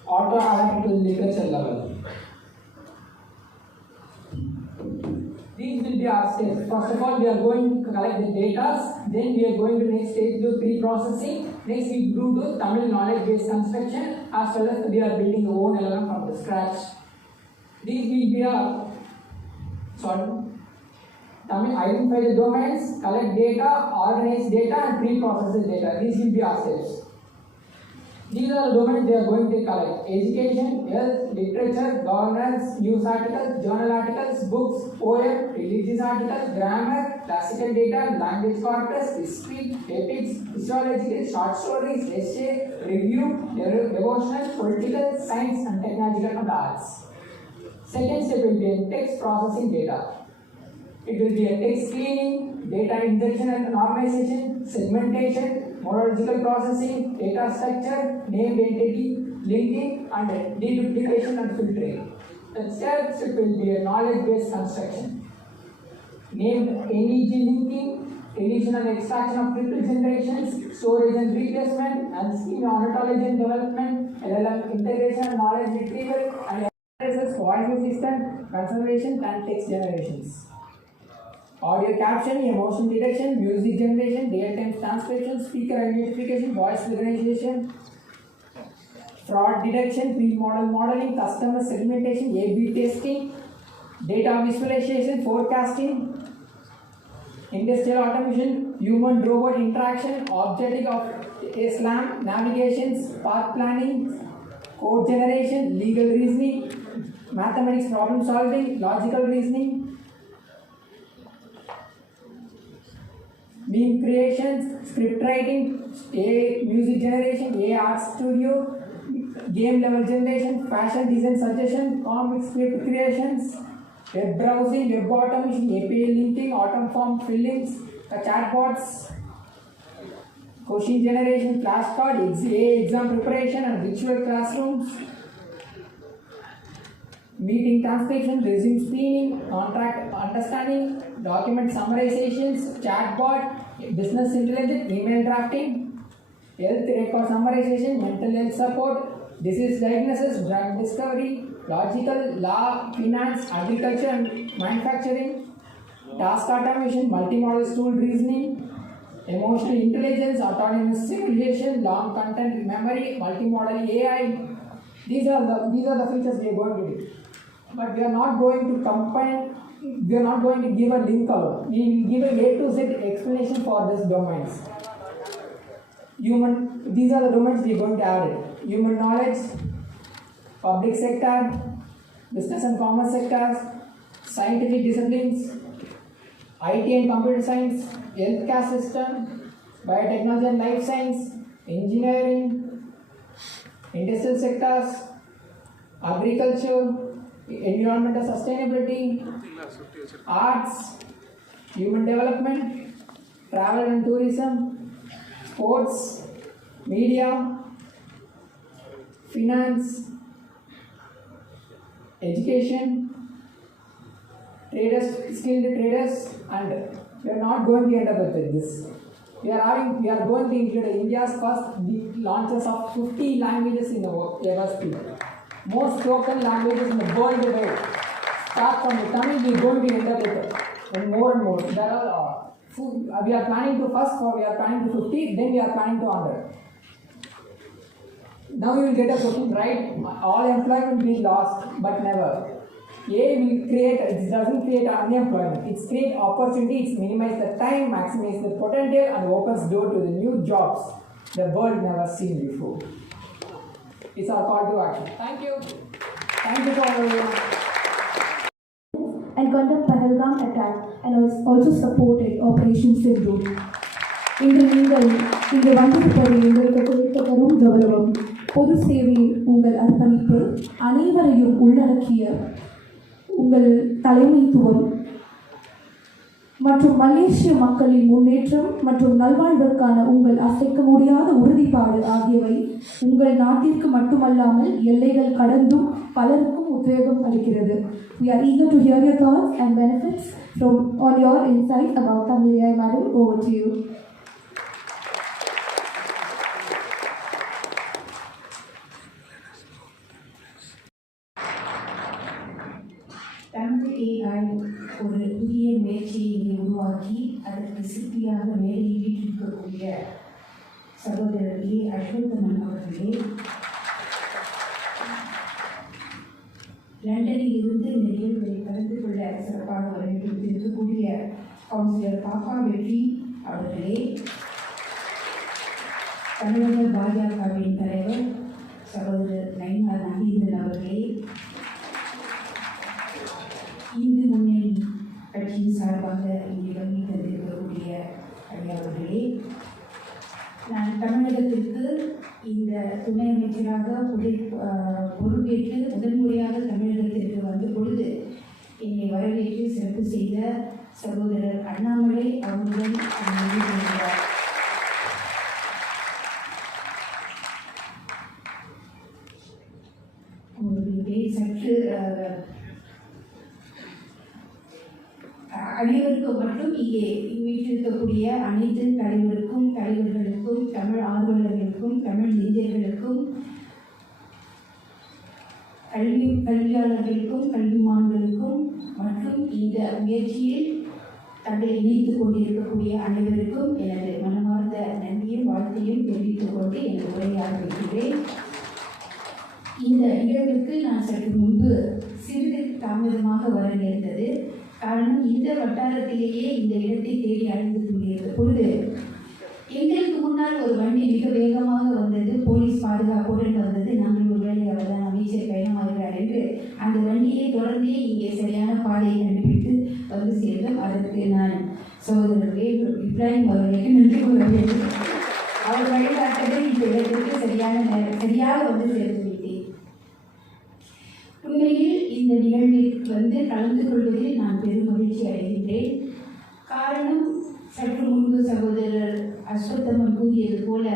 auto adapt to literature level. These will be our steps. First of all, we are going to collect the data, then we are going to next stage do pre-processing, next we do the Tamil knowledge based construction, as well as we are building our own LLM from the scratch. These will be our Tamil identify the domains, collect data, organize data and pre-process the data. These will be our steps. These are the domains we are going to collect: education, health, literature, governance, news articles, journal articles, books, poem, religious articles, grammar, classical data, language corpus, history, epics, historical, short stories, essay, review, devotional, political, science and technological and arts. Second step will be text processing data. It will be a text cleaning, data injection and normalization, segmentation, morphological processing, data structure, named entity, linking, and deduplication and filtering. The third step will be a knowledge-based construction. Named NEG linking, deletion and extraction of triple generations, storage and replacement, and schema ontology and development, LLM integration, knowledge retrieval, and voice assistant, conservation, and text generations. audio caption, emotion detection, music generation, real-time transcription, speaker identification, voice recognition, fraud detection, pre-model modeling, customer segmentation, A/B testing, data visualization, forecasting, industrial automation, human-robot interaction, objective of SLAM, navigations, path planning, code generation, legal reasoning, mathematics problem solving, logical reasoning, meme creation, script writing, AI music generation, AI art studio, game level generation, fashion design suggestion, comic script creations, web browsing, web automation, API linking, autumn form fillings, chatbots, question generation, flashcard, AI exam preparation and virtual classrooms, meeting transcription, resume screening, contract understanding, document summarizations, chatbot, business intelligence, email drafting, health record summarization, mental health support, disease diagnosis, drug discovery, logical, law, finance, agriculture and manufacturing, task automation, multimodal stool reasoning, emotional intelligence, autonomous simulation, long content memory, multimodal AI. These are the features we are going to do. But we are not going to combine, we are not going to give a link column. We will give a A to Z explanation for these domains. These are the domains we are going to add it. Human knowledge, public sector, business and commerce sectors, scientific disciplines, IT and computer science, healthcare system, biotechnology and life science, engineering, industrial sectors, agriculture, environmental sustainability, arts, human development, travel and tourism, sports, media, finance, education, traders, skilled traders, and we are not going to end up with this. We are going to include India's first launches of 50 languages in ever speak. Most spoken languages in the world today. Start from the Tamil, we are going to end up with more and more. There are we are planning to 50, then we are planning to 100. Now you will get a question, right? All employment will be lost, but never. It doesn't create unemployment. It creates opportunity, it minimizes the time, maximizes the potential, and opens door to the new jobs the world never seen before. It's our call to action. Thank you. Thank you for everyone. And condemned Pahalgam attack and also supported Operation Sindhu. இன்று நீங்கள் இங்கு வந்திருப்பது எங்களுக்கு கொடுத்த பெரும் கௌரவம். பொது சேவையில் உங்கள் அர்ப்பணிப்பு, அனைவரையும் உள்ளடக்கிய உங்கள் தலைமைத்துவம் மற்றும் மலேசிய மக்களின் முன்னேற்றம் மற்றும் நல்வாழ்விற்கான உங்கள் அசைக்க முடியாத உறுதிப்பாடு ஆகியவை உங்கள் நாட்டிற்கு மட்டுமல்லாமல் எல்லைகள் கடந்தும் பலருக்கும் உத்வேகம் அளிக்கிறது. We are eager to hear your thoughts and benefits on your insights about Tamil AI. Madam, over to you. Tamil AI ஒரு புதிய முயற்சியை உருவாக்கி அதற்கு சிற்பியாக மேடையில் வீட்டிருக்கக்கூடிய சகோதரர் ஏ அஸ்வத்தமன் அவர்களே, லண்டனில் இருந்து இந்த நிகழ்வுகளை கலந்து கொள்ள சிறப்பாக வரவேற்றிருக்கக்கூடிய கவுன்சிலர் பாப்பா வெற்றி அவர்களே, தமிழக பாஜகவின் தலைவர் சகோதரர் நயினார் நாகேந்திரன் அவர்களே, இந்து முன்னணி கட்சியின் சார்பாக இங்கே வருகை தந்திருக்கக்கூடிய ஐயாவர்களே, நான் தமிழகத்திற்கு இந்த துணை அமைச்சராக பொறுப்பேற்று முதன்முறையாக தமிழகத்திற்கு வந்த பொழுது என்னை வரவேற்று சிறப்பு செய்த சகோதரர் அண்ணாமலை அவர்களுடன் வருகிறார். உங்களுடைய சற்று அனைவருக்கும் மற்றும் இங்கே வீட்டிருக்கக்கூடிய அனைத்து தலைவர்களுக்கும் தமிழ் ஆர்வலர்களுக்கும் தமிழ் நெஞ்சர்களுக்கும் கல்வியாளர்களுக்கும் கல்விமான்களுக்கும் மற்றும் இந்த முயற்சியில் தங்களை இணைத்துக் கொண்டிருக்கக்கூடிய அனைவருக்கும் எனது மனமார்ந்த நன்றியும் வாழ்த்தையும் தெரிவித்துக் கொண்டு எனது உரையை ஆரம்பிக்கிறேன். இந்த நிகழ்வுக்கு நான் சற்று முன்பு சிறிது தாமதமாக வர நேர்ந்தது. காரணம், இந்த வட்டாரத்திலேயே இந்த இடத்தை தேடி அடைந்து கொண்டிருந்த பொழுது எங்களுக்கு முன்னால் ஒரு வண்டி மிக வேகமாக வந்தது. போலீஸ் பாதுகாப்புடன் வந்தது. நாங்கள் ஒருவேளை அவர்தான் அமைச்சர் பயணமாகிறார் என்று அந்த வண்டியை தொடர்ந்தே இங்கே சரியான பாதையை கண்டுபிடித்து வந்து சேர்ந்தோம். அதற்கு நான் சகோதரர் இப்ராஹிம் அவர்களுக்கு நன்றி கூற வேண்டும். அவர் வழிகாட்டவே இந்த இடத்திற்கு சரியாக வந்து சேர்ந்து விட்டேன். உண்மையில் இந்த நிகழ்விற்கு வந்து கலந்து கொள்வதில் நான் பெரும் மகிழ்ச்சி அடைகின்றேன். காரணம், சற்று முன்பு சகோதரர் அஸ்வத்தமன் கூறியது போல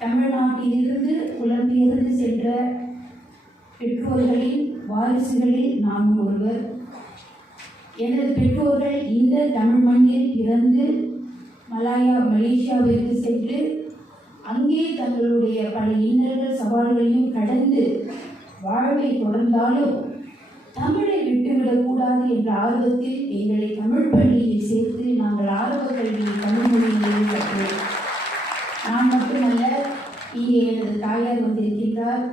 தமிழ்நாட்டிலிருந்து புலம்பெயர்ந்து சென்ற பெற்றோர்களின் வாரிசுகளில் நானும் ஒருவர். எனது பெற்றோர்கள் இந்த தமிழ் மண்ணில் பிறந்து மலேசியாவிற்கு சென்று அங்கே தங்களுடைய பல இன்னல்கள் சவால்களையும் கடந்து வாழ்வை தொடர்ந்தாலும் தமிழை விட்டுவிடக்கூடாது என்ற ஆர்வத்தில் எங்களை தமிழ் பள்ளியில் சேர்த்து நாங்கள் ஆரம்ப கல்வியை தமிழ் மொழியிலேயே கற்றோம். நான் மட்டுமல்ல, இங்கே எனது தாயார் வந்திருக்கின்றார்.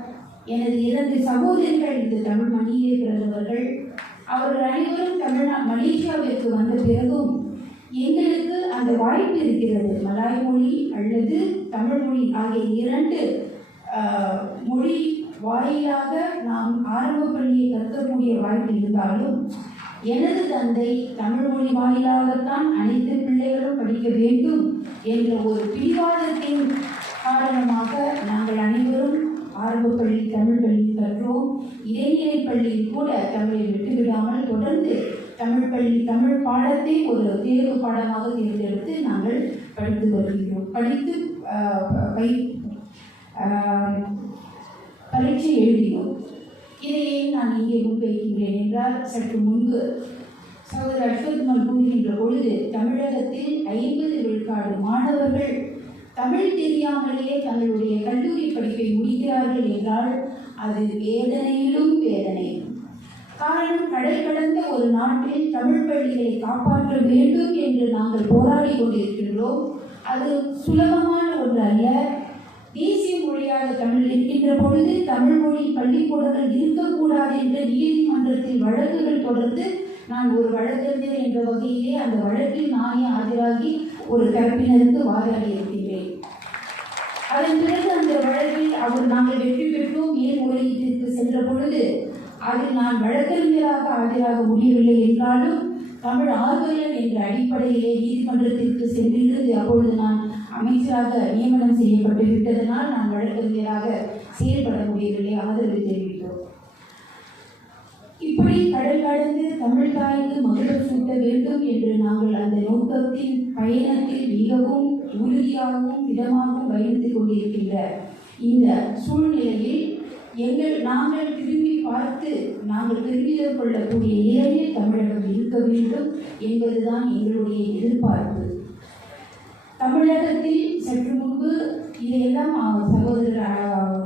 எனது 2 சகோதரிகள் இந்த தமிழ் மண்ணிலே பிறந்தவர்கள். அவர்கள் அனைவரும் மலேசியாவிற்கு வந்த பிறகும் எங்களுக்கு அந்த வாய்ப்பு இருக்கிறது. மலாய் மொழி அல்லது தமிழ் மொழி ஆகிய 2 மொழி வாயிலாக நாம் ஆரம்ப பள்ளியை கற்கக்கூடிய வாய்ப்பு இருந்தாலும் எனது தந்தை தமிழ் மொழி வாயிலாகத்தான் அனைத்து பிள்ளைகளும் படிக்க வேண்டும் என்ற ஒரு பிடிவாதத்தின் காரணமாக நாங்கள் அனைவரும் ஆரம்ப பள்ளி தமிழ் பள்ளி கற்றோம். இடைநிலை பள்ளியில் கூட தமிழை விட்டுவிடாமல் தொடர்ந்து தமிழ் பாடத்தை ஒரு தேர்வு பாடமாக தேர்ந்தெடுத்து நாங்கள் படித்து வருகிறோம். பரீட்சை எழுதினோம். இதையே நான் இங்கே முன்வைக்கின்றேன் என்றால், சற்று முன்பு சகோதரர் அஸ்வத்மல் கூறுகின்ற பொழுது தமிழகத்தில் 50 விழுக்காடு மாணவர்கள் தமிழ் தெரியாமலேயே தங்களுடைய கல்லூரி படிப்பை முடிக்கிறார்கள் என்றால் அது வேதனையிலும் வேதனை. காரணம், கடல் கடந்த ஒரு நாட்டில் தமிழ் பள்ளிகளை காப்பாற்ற வேண்டும் என்று நாங்கள் போராடி கொண்டிருக்கின்றோம். அது சுலபமான ஒன்று அல்ல. தேசிய மொழியாக தமிழ் இருக்கின்ற பொழுது தமிழ் மொழி பள்ளிக்கூடங்கள் இருக்கக்கூடாது என்று நீதிமன்றத்தில் வழக்குகள் தொடர்ந்து நான் ஒரு வழக்கறிஞர் என்ற வகையிலே அந்த வழக்கில் நானே ஆஜராகி ஒரு தரப்பினருக்கு வாதாடி இருக்கின்றேன். அதன் பிறகு அந்த வழக்கில் நாங்கள் வெற்றி பெற்றோம். மேல்முறையீட்டிற்கு சென்ற பொழுது அதில் நான் வழக்கறிஞராக ஆஜராக முடியவில்லை என்றாலும் தமிழ் ஆர்வலர் என்ற அடிப்படையிலே நீதிமன்றத்திற்கு சென்றிருந்து அப்பொழுது நான் அமைச்சராக நியமனம் செய்யப்பட்டு விட்டதனால் நான் வழக்கறிஞராக செயல்பட முடியவில்லை, ஆதரவு தெரிவித்தோம். இப்படி கடல் கடந்து தமிழ் தாய்க்கு மகுடம் சூட்ட வேண்டும் என்று நாங்கள் அந்த நோக்கத்தின் பயணத்தில் மிகவும் உறுதியாகவும் திடமாகவும் பயணித்துக் கொண்டிருக்கின்ற இந்த சூழ்நிலையில் நாங்கள் திரும்பி பார்த்து நாங்கள் பெருமிதம் கொள்ளக்கூடிய நிலையில் தமிழகம் இருக்க வேண்டும் என்பதுதான் எங்களுடைய எதிர்பார்ப்பு. தமிழகத்தில் சற்று முன்பு இதையெல்லாம் சகோதரர்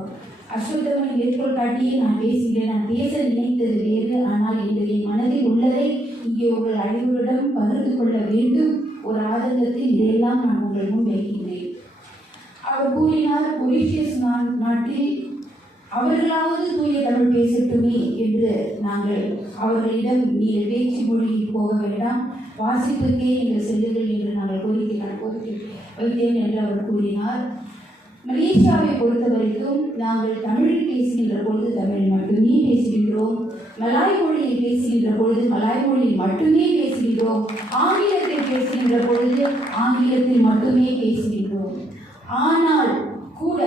அஸ்வத்தமன் மேற்கோள் காட்டியே நான் பேசுகிறேன். நான் பேச நினைத்தது வேறு, ஆனால் என் மனதில் உள்ளதை இங்கே உங்கள் அனைவரிடம் பகிர்ந்து கொள்ள வேண்டும் ஒரு ஆதங்கத்தில் இதையெல்லாம் நான் உங்கள் முன் வைக்கின்றேன். அவர் கூறினார், மொரீஷியஸ் நாட்டில் அவர்களாவது தூய தமிழ் பேசட்டுமே என்று நாங்கள் அவர்களிடம் நீங்கள் பேச்சு மொழியில் போக வேண்டாம், வாசிப்புக்கே நீங்கள் செல்லுங்கள் என்று நாங்கள் கோரிக்கை வைத்தேன் என்று அவர் கூறினார். மலேசியாவை பொறுத்த வரைக்கும் நாங்கள் தமிழில் பேசுகின்ற பொழுது தமிழ் மட்டுமே பேசுகின்றோம், மலாய் மொழியில் பேசுகின்ற பொழுது மலாய் மொழியில் மட்டுமே பேசுகின்றோம், ஆங்கிலத்தில் பேசுகின்ற பொழுது ஆங்கிலத்தில் மட்டுமே பேசுகின்றோம். ஆனால் கூட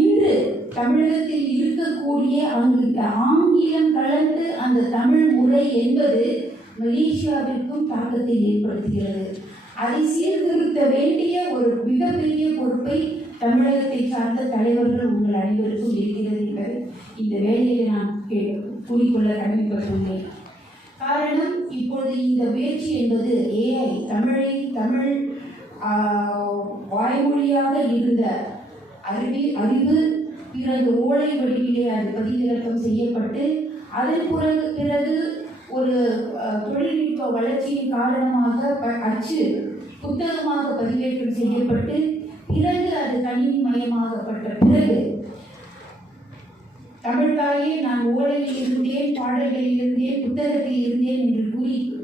இன்று தமிழகத்தில் இருக்கக்கூடிய ஆங்கிலம் கலந்து அந்த தமிழ் முறை என்பது மலேசியாவிற்கும் தாக்கத்தை ஏற்படுத்துகிறது. அதை சீர்திருத்த வேண்டிய ஒரு மிகப்பெரிய பொறுப்பை தமிழகத்தை சார்ந்த தலைவர்கள் உங்கள் அனைவருக்கும் இருக்கிறது என்பதை இந்த வேலையை நான் கூறிக்கொள்ள கடமைப்பட்டுள்ளேன். காரணம், இப்பொழுது இந்த முயற்சி என்பது AI தமிழ் வாய்மொழியாக இருந்த அறிவு பிறகு ஓலை வடிவிலே அது பதிவிறக்கம் செய்யப்பட்டு அதன் பிறகு ஒரு தொழில்நுட்ப வளர்ச்சியின் காரணமாக அச்சு புத்தகமாக பதிவேற்றம் செய்யப்பட்டு பிறகு அது கணினி மயமாகப்பட்ட பிறகு தமிழ்தாயே நான் ஓலையில் இருந்தேன், பாடல்களில் இருந்தேன், புத்தகத்தில் இருந்தேன் என்று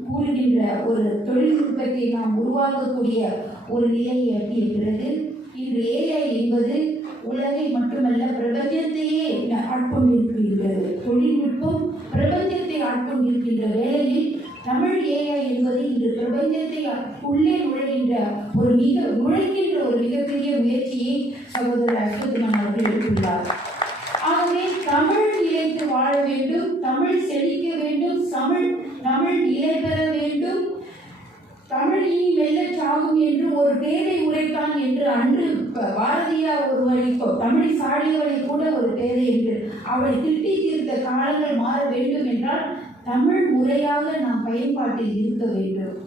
கூறுகின்ற ஒரு தொழில்நுட்பத்தை நாம் உருவாக்கக்கூடிய ஒரு நிலையை எட்டிய பிறகு இன்று ஏஐ என்பது உலகை மட்டுமல்ல பிரபஞ்சத்தையே ஆட்கொண்டிருக்கின்றது. தொழில்நுட்பம் பிரபஞ்சத்தை ஆட்கொண்டிருக்கின்ற வேளையில் தமிழ் ஏஐ என்பது இன்று பிரபஞ்சத்தை உள்ளே நுழைக்கின்ற ஒரு மிகப்பெரிய முயற்சியை சகோதரர் அஸ்வத்மன் அவர்கள் எடுத்துள்ளார். ஆகவே தமிழ் நிலைத்து வாழ வேண்டும், தமிழ் செழிக்க வேண்டும், தமிழ் நிலை பெற வேண்டும், தமிழ் இனி மெல்லச் சாகும் என்று ஒரு பேரை உரைத்தான் என்று அன்று பாரதியார் ஒருவரை தமிழை சாடியவரை கூட ஒரு பேரை என்று அவளை திட்டி தீர்த்த காலங்கள் மாற வேண்டும் என்றால் தமிழ் முறையாக நாம் பயன்பாட்டில் இருக்க வேண்டும்.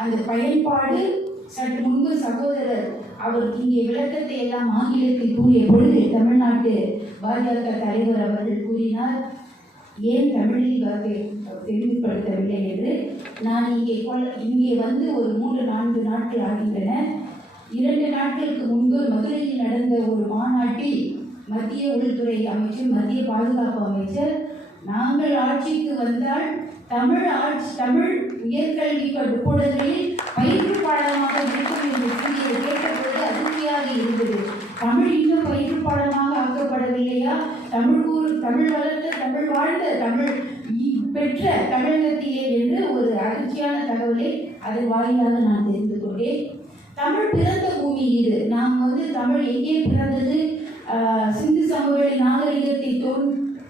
அந்த பயன்பாடு சற்று முன்பு சகோதரர் அவர் இங்கே விளக்கத்தை எல்லாம் ஆங்கிலத்தில் கூறிய பொழுது தமிழ்நாட்டு பாஜக தலைவர் அவர்கள் கூறினார், ஏன் தமிழில் தெளிவுபடுத்தவில்லை என்று. நான் இங்கே வந்து ஒரு 3-4 நாட்கள் ஆகின்றன. 2 நாட்களுக்கு முன்பு மதுரையில் நடந்த ஒரு மாநாட்டில் மத்திய உள்துறை அமைச்சர், மத்திய பாதுகாப்பு அமைச்சர், நாங்கள் ஆட்சிக்கு வந்தால் தமிழ் உயர்கல்வி கூடங்களில் பயிற்று பாடமாக இருக்கும் என்று கூறியதை கேட்டபோது அதிர்ச்சியாக இருந்தது. தமிழ் இன்னும் பயிற்று பாடமாக ஆக்கப்படவில்லையா? தமிழ் வளர்த்த, தமிழ் வாழ்ந்த, தமிழ் பெற்ற தமிழகத்திலே என்று ஒரு அதிர்ச்சியான தகவலை அதன் வாயிலாக நான் தெரிந்து கொண்டேன். தமிழ் பிறந்த பூமி இது. நாம் வந்து தமிழ் எங்கே பிறந்தது, சிந்து சமவெளி நாகரிகத்தை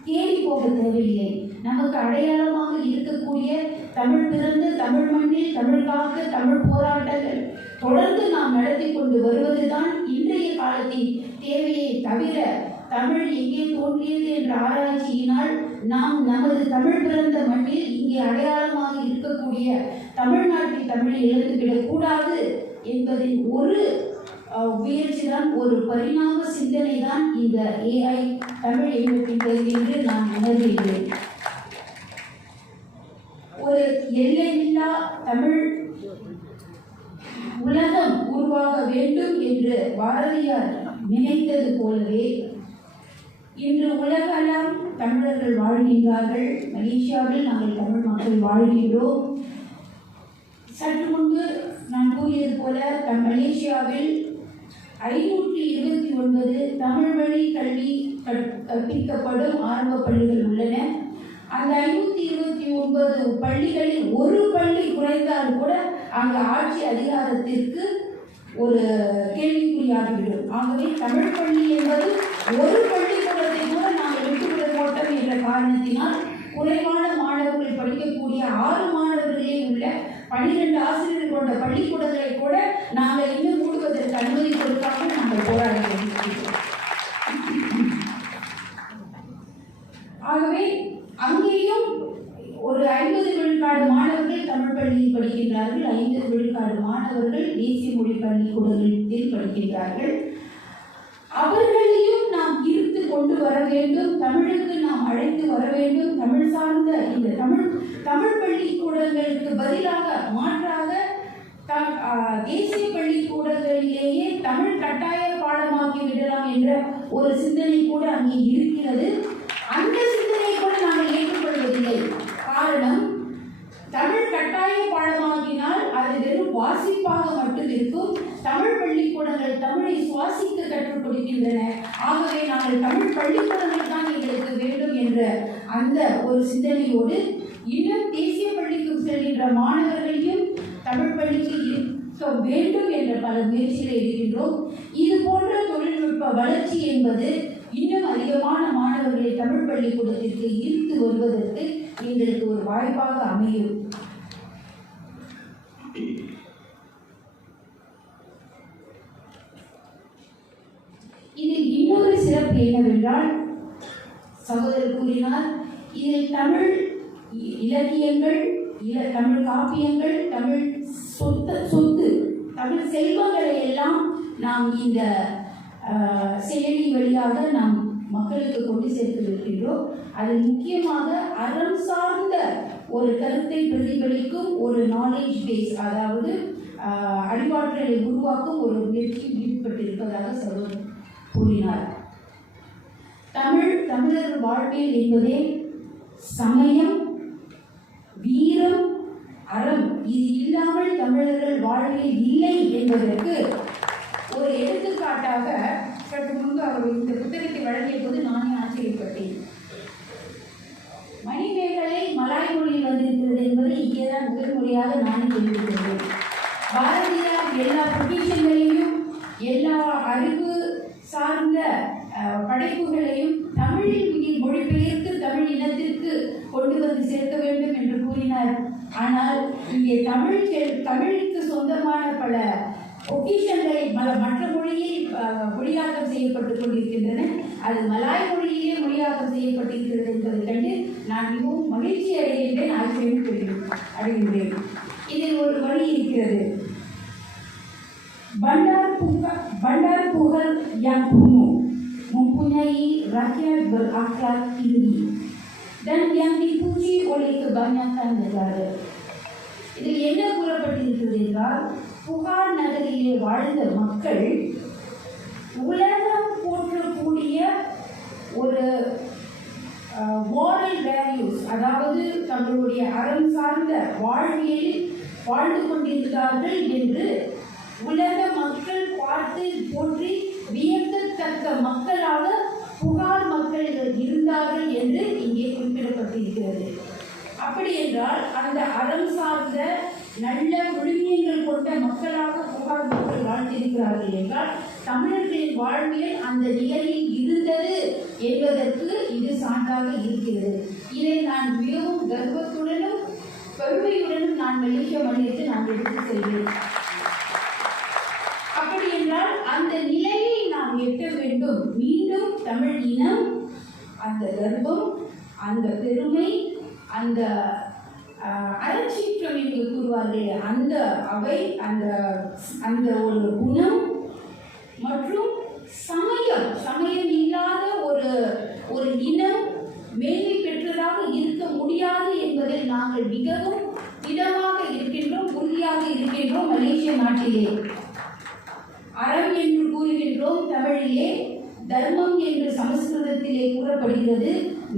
தேடி போக தேவையில்லை. நமக்கு அடையாளமாக இருக்கக்கூடிய தமிழ் பிறந்த தமிழ் மண்ணில் தமிழ் காக்க தமிழ் போராட்டங்கள் தொடர்ந்து நாம் நடத்தி கொண்டு வருவதுதான் இன்றைய காலத்தின் தேவையை தவிர தமிழ் எங்கே தோன்றியது என்ற ஆராய்ச்சியினால் நாம் நமது தமிழ் பிறந்த மண்ணில் இங்கே அடையாளமாக இருக்கக்கூடிய தமிழ்நாட்டில் தமிழை இழந்துவிடக் கூடாது என்பதின் ஒரு முயற்சி தான், ஒரு பரிணாம சிந்தனை தான் இந்த ஏஐ தமிழ் எழுதுகின்றது என்று நான் உணர்கிறேன். ஒரு எல்லையில்லா தமிழ் உலகம் உருவாக வேண்டும் என்று பாரதியார் நினைத்தது போலவே இன்று உலகெல்லாம் தமிழர்கள் வாழ்கின்றார்கள். மலேசியாவில் நாங்கள் தமிழ் மக்கள் வாழ்கின்றோம். சற்று முன்பு நான் கூறியது போல மலேசியாவில் 529 தமிழ் வழி கல்வி கற்பிக்கப்படும் ஆரம்ப பள்ளிகள் உள்ளன. அந்த 529 பள்ளிகளில் ஒரு பள்ளி குறைந்தால் கூட அங்கு ஆட்சி அதிகாரத்திற்கு ஒரு கேள்விக்குறியாகிவிடும். ஆகவே தமிழ் பள்ளி என்பது ஒரு பள்ளிக்கூடத்தை கூட நாங்கள் விட்டுவிட மாட்டோம் என்ற காரணத்தினால் குறைவான மாணவர்கள் படிக்கக்கூடிய 6 மாணவர்களே உள்ள 12 ஆசிரியர்கள் கொண்ட பள்ளிக்கூடங்களை கூட நாங்கள் இன்னும் மூடுவதற்கு அனுமதி கொடுக்காமல் நாங்கள் போராடி வருகிறோம். ஆகவே அங்கேயும் ஒரு 50 விழுக்காடு மாணவர்கள் தமிழ் பள்ளியில் படிக்கின்றார்கள், 50 விழுக்காடு மாணவர்கள் தேசிய மொழி பள்ளிக்கூடங்களில் படிக்கின்றார்கள். அவர்களையும் நாம் ஈர்த்து கொண்டு வர வேண்டும், தமிழுக்கு நாம் அழைத்து வர வேண்டும். தமிழ் சார்ந்த இந்த தமிழ் பள்ளிக்கூடங்களுக்கு பதிலாக மாற்றாக தேசிய பள்ளிக்கூடங்களிலேயே தமிழ் கட்டாய பாடமாக்கி விடலாம் என்ற ஒரு சிந்தனை கூட அங்கே இருக்கிறது. அந்த சிந்தனை கூட நாங்கள் ஏற்றுக்கொள்வதில்லை. காரணம், தமிழ் கட்டாய பாடமாக்கினால் அது வெறும் வாசிப்பாக மட்டும் இருக்கும். தமிழ் பள்ளிக்கூடங்கள் தமிழை சுவாசிக்க கற்றுக் கொடுக்கின்றன. ஆகவே நாங்கள் தமிழ் பள்ளிக்கூடங்கள் தான் எங்களுக்கு வேண்டும் என்ற அந்த ஒரு சிந்தனையோடு இன்னும் தேசிய பள்ளிக்கு செல்கின்ற மாணவர்களையும் தமிழ் பள்ளிக்கு இருக்க வேண்டும் என்ற பல முயற்சிகளை எடுக்கின்றோம். இது போன்ற தொழில்நுட்ப வளர்ச்சி என்பது இன்னும் அதிகமான மாணவர்களை தமிழ் பள்ளிக்கூடத்திற்கு ஈர்த்து வருவதற்கு எங்களுக்கு ஒரு வாய்ப்பாக அமையும். இதில் இன்னொரு சிறப்பு என்னவென்றால், சகோதரர் கூறினார், இதில் தமிழ் இலக்கியங்கள், தமிழ் காப்பியங்கள், தமிழ் சொத்து, தமிழ் செல்வங்களை எல்லாம் நாம் இந்த செயலி வழியாக நாம் மக்களுக்கு கொண்டு சேர்த்திருக்கின்றோம். அதில் முக்கியமாக அறம் சார்ந்த ஒரு கருத்தை பிரதிபலிக்கும் ஒரு நாலேஜ் பேஸ், அதாவது அறிவாற்றலை உருவாக்கும் ஒரு முயற்சியில் ஈடுபட்டிருப்பதாக சகோதரர் கூறினார். தமிழர் வாழ்வியல் என்பதே சமயம், வீரம், அறம், இது இல்லாமல் தமிழர்கள் வாழ்வியல் இல்லை என்பதற்கு ஒரு எடுத்துக்காட்டாக சற்று முன்பு அவர் இந்த புத்தகத்தை வழங்கிய போது நானே ஆச்சரியப்பட்டேன். மணிமேகலை மலாய் மொழியில் வந்திருக்கிறது என்பது இங்கேதான் முதல் முறையாக நானே தெரிவிக்கின்றேன். பாரதியார் எல்லா பொக்கிஷங்களையும் எல்லா அறிவு சார்ந்த படைப்புகளையும் தமிழில் மொழிபெயர்த்து தமிழ் இனத்திற்கு கொண்டு வந்து சேர்க்க வேண்டும் என்று கூறினார். ஆனால் இங்கே தமிழுக்கு சொந்தமான பல பொக்கிஷங்களை மற்ற மொழியில் மொழியாக்கம் செய்யப்பட்டுக் கொண்டிருக்கின்றன. அது மலாய் மொழியிலே மொழியாக்கம் செய்யப்பட்டிருக்கிறது என்பதை கண்டு நான் மிகவும் மகிழ்ச்சி அடைகின்றேன், ஆச்சரியம் அடைகின்றேன். இதில் ஒரு வழி இருக்கிறது. Bandar Puhal yang kuno mempunyai rakyat berakhlak tinggi dan yang dipuji oleh kebanyakan negara. இதில் என்ன கூறப்பட்டிருக்கிறது என்றால், புகார் நகரிலே வாழ்ந்த மக்கள் உலகம் போற்றக்கூடிய ஒரு moral values, அதாவது தங்களுடைய அறம் சார்ந்த வாழ்வியலில் வாழ்ந்து கொண்டிருந்தார்கள் என்று உலக மக்கள் பார்த்து போற்றி வியக்கத்தக்க மக்களாக புகார் மக்கள் இருந்தார்கள் என்று இங்கே குறிப்பிடப்பட்டிருக்கிறது. அப்படி என்றால் அந்த அறம் சார்ந்த நல்ல விழுமியங்கள் கொண்ட மக்களாக புகார் மக்கள் வாழ்ந்திருக்கிறார்கள் என்றால் தமிழர்களின் வாழ்வியல் அந்த நிலையில் இருந்தது என்பதற்கு இது சான்றாக இருக்கிறது. இதை நான் மிகவும் கர்வத்துடனும் பெருமையுடனும் நான் மலேசிய மண்ணிற்கு நான் எடுத்து செல்வேன். அப்படி என்றால் அந்த நிலையை நாம் எட்ட வேண்டும். மீண்டும் தமிழ் இனம் அந்த கர்வம், அந்த பெருமை, அந்த அலட்சியம் என்று கூறுவார்கள், அந்த அவை, அந்த ஒரு குணம் மற்றும் சமயம் இல்லாத ஒரு இனம் மேன்மை பெற்றதாக இருக்க முடியாது என்பதில் நாங்கள் மிகவும் திடமாக இருக்கின்றோம், உறுதியாக இருக்கின்றோம். மலேசிய நாட்டிலே அறம் என்று கூறுகின்றோம், தமிழிலே தர்மம் என்று சமஸ்கிருதத்திலே கூறப்படுகிறது.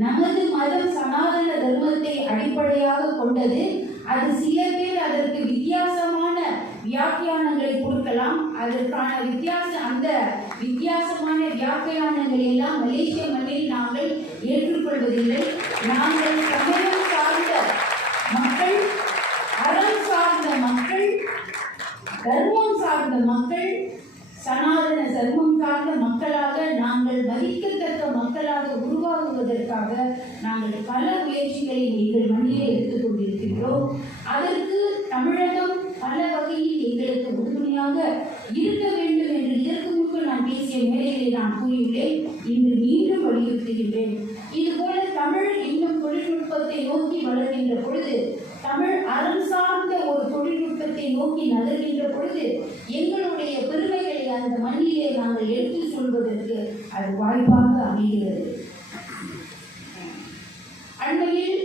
நமது மதம் சனாதன தர்மத்தை அடிப்படையாக கொண்டது. அது சில பேர் அதற்கு வித்தியாசமான வியாக்கியானங்களை கொடுக்கலாம். அதற்கான அந்த வித்தியாசமான வியாக்கியானங்களை எல்லாம் மலேசிய மண்ணில் நாங்கள் ஏற்றுக்கொள்வதில்லை. நாங்கள் சமயம் சார்ந்த மக்கள், அறம் சார்ந்த மக்கள், தர்மம் சார்ந்த மக்கள், சனாதன தர்மம் சார்ந்த மக்களாக நாங்கள் மதிக்கத்தக்க மக்களாக உருவாகுவதற்காக நாங்கள் பல முயற்சிகளை எங்கள் மண்ணிலே எடுத்துக் கொண்டிருக்கின்றோம். அதற்கு தமிழகம் பல வகையில் எங்களுக்கு உறுதுணையாக இருக்க வேண்டும் என்று இதற்கு முன்பு நான் பேசிய மேடைகளை நான் கூறியுள்ளேன். இன்று மீண்டும் வலியுறுத்துகின்றேன். இதுபோல தமிழ் இன்னும் தொழில்நுட்பத்தை நோக்கி வளர்கின்ற பொழுது, தமிழ் அறம் சார்ந்த ஒரு தொழில்நுட்பத்தை நோக்கி நகர்கின்ற பொழுது எங்களுடைய பெருமைகளை அந்த மண்ணிலே நாங்கள் எடுத்து சொல்வதற்கு அது வாய்ப்பாக அமைகிறது. அண்மையில்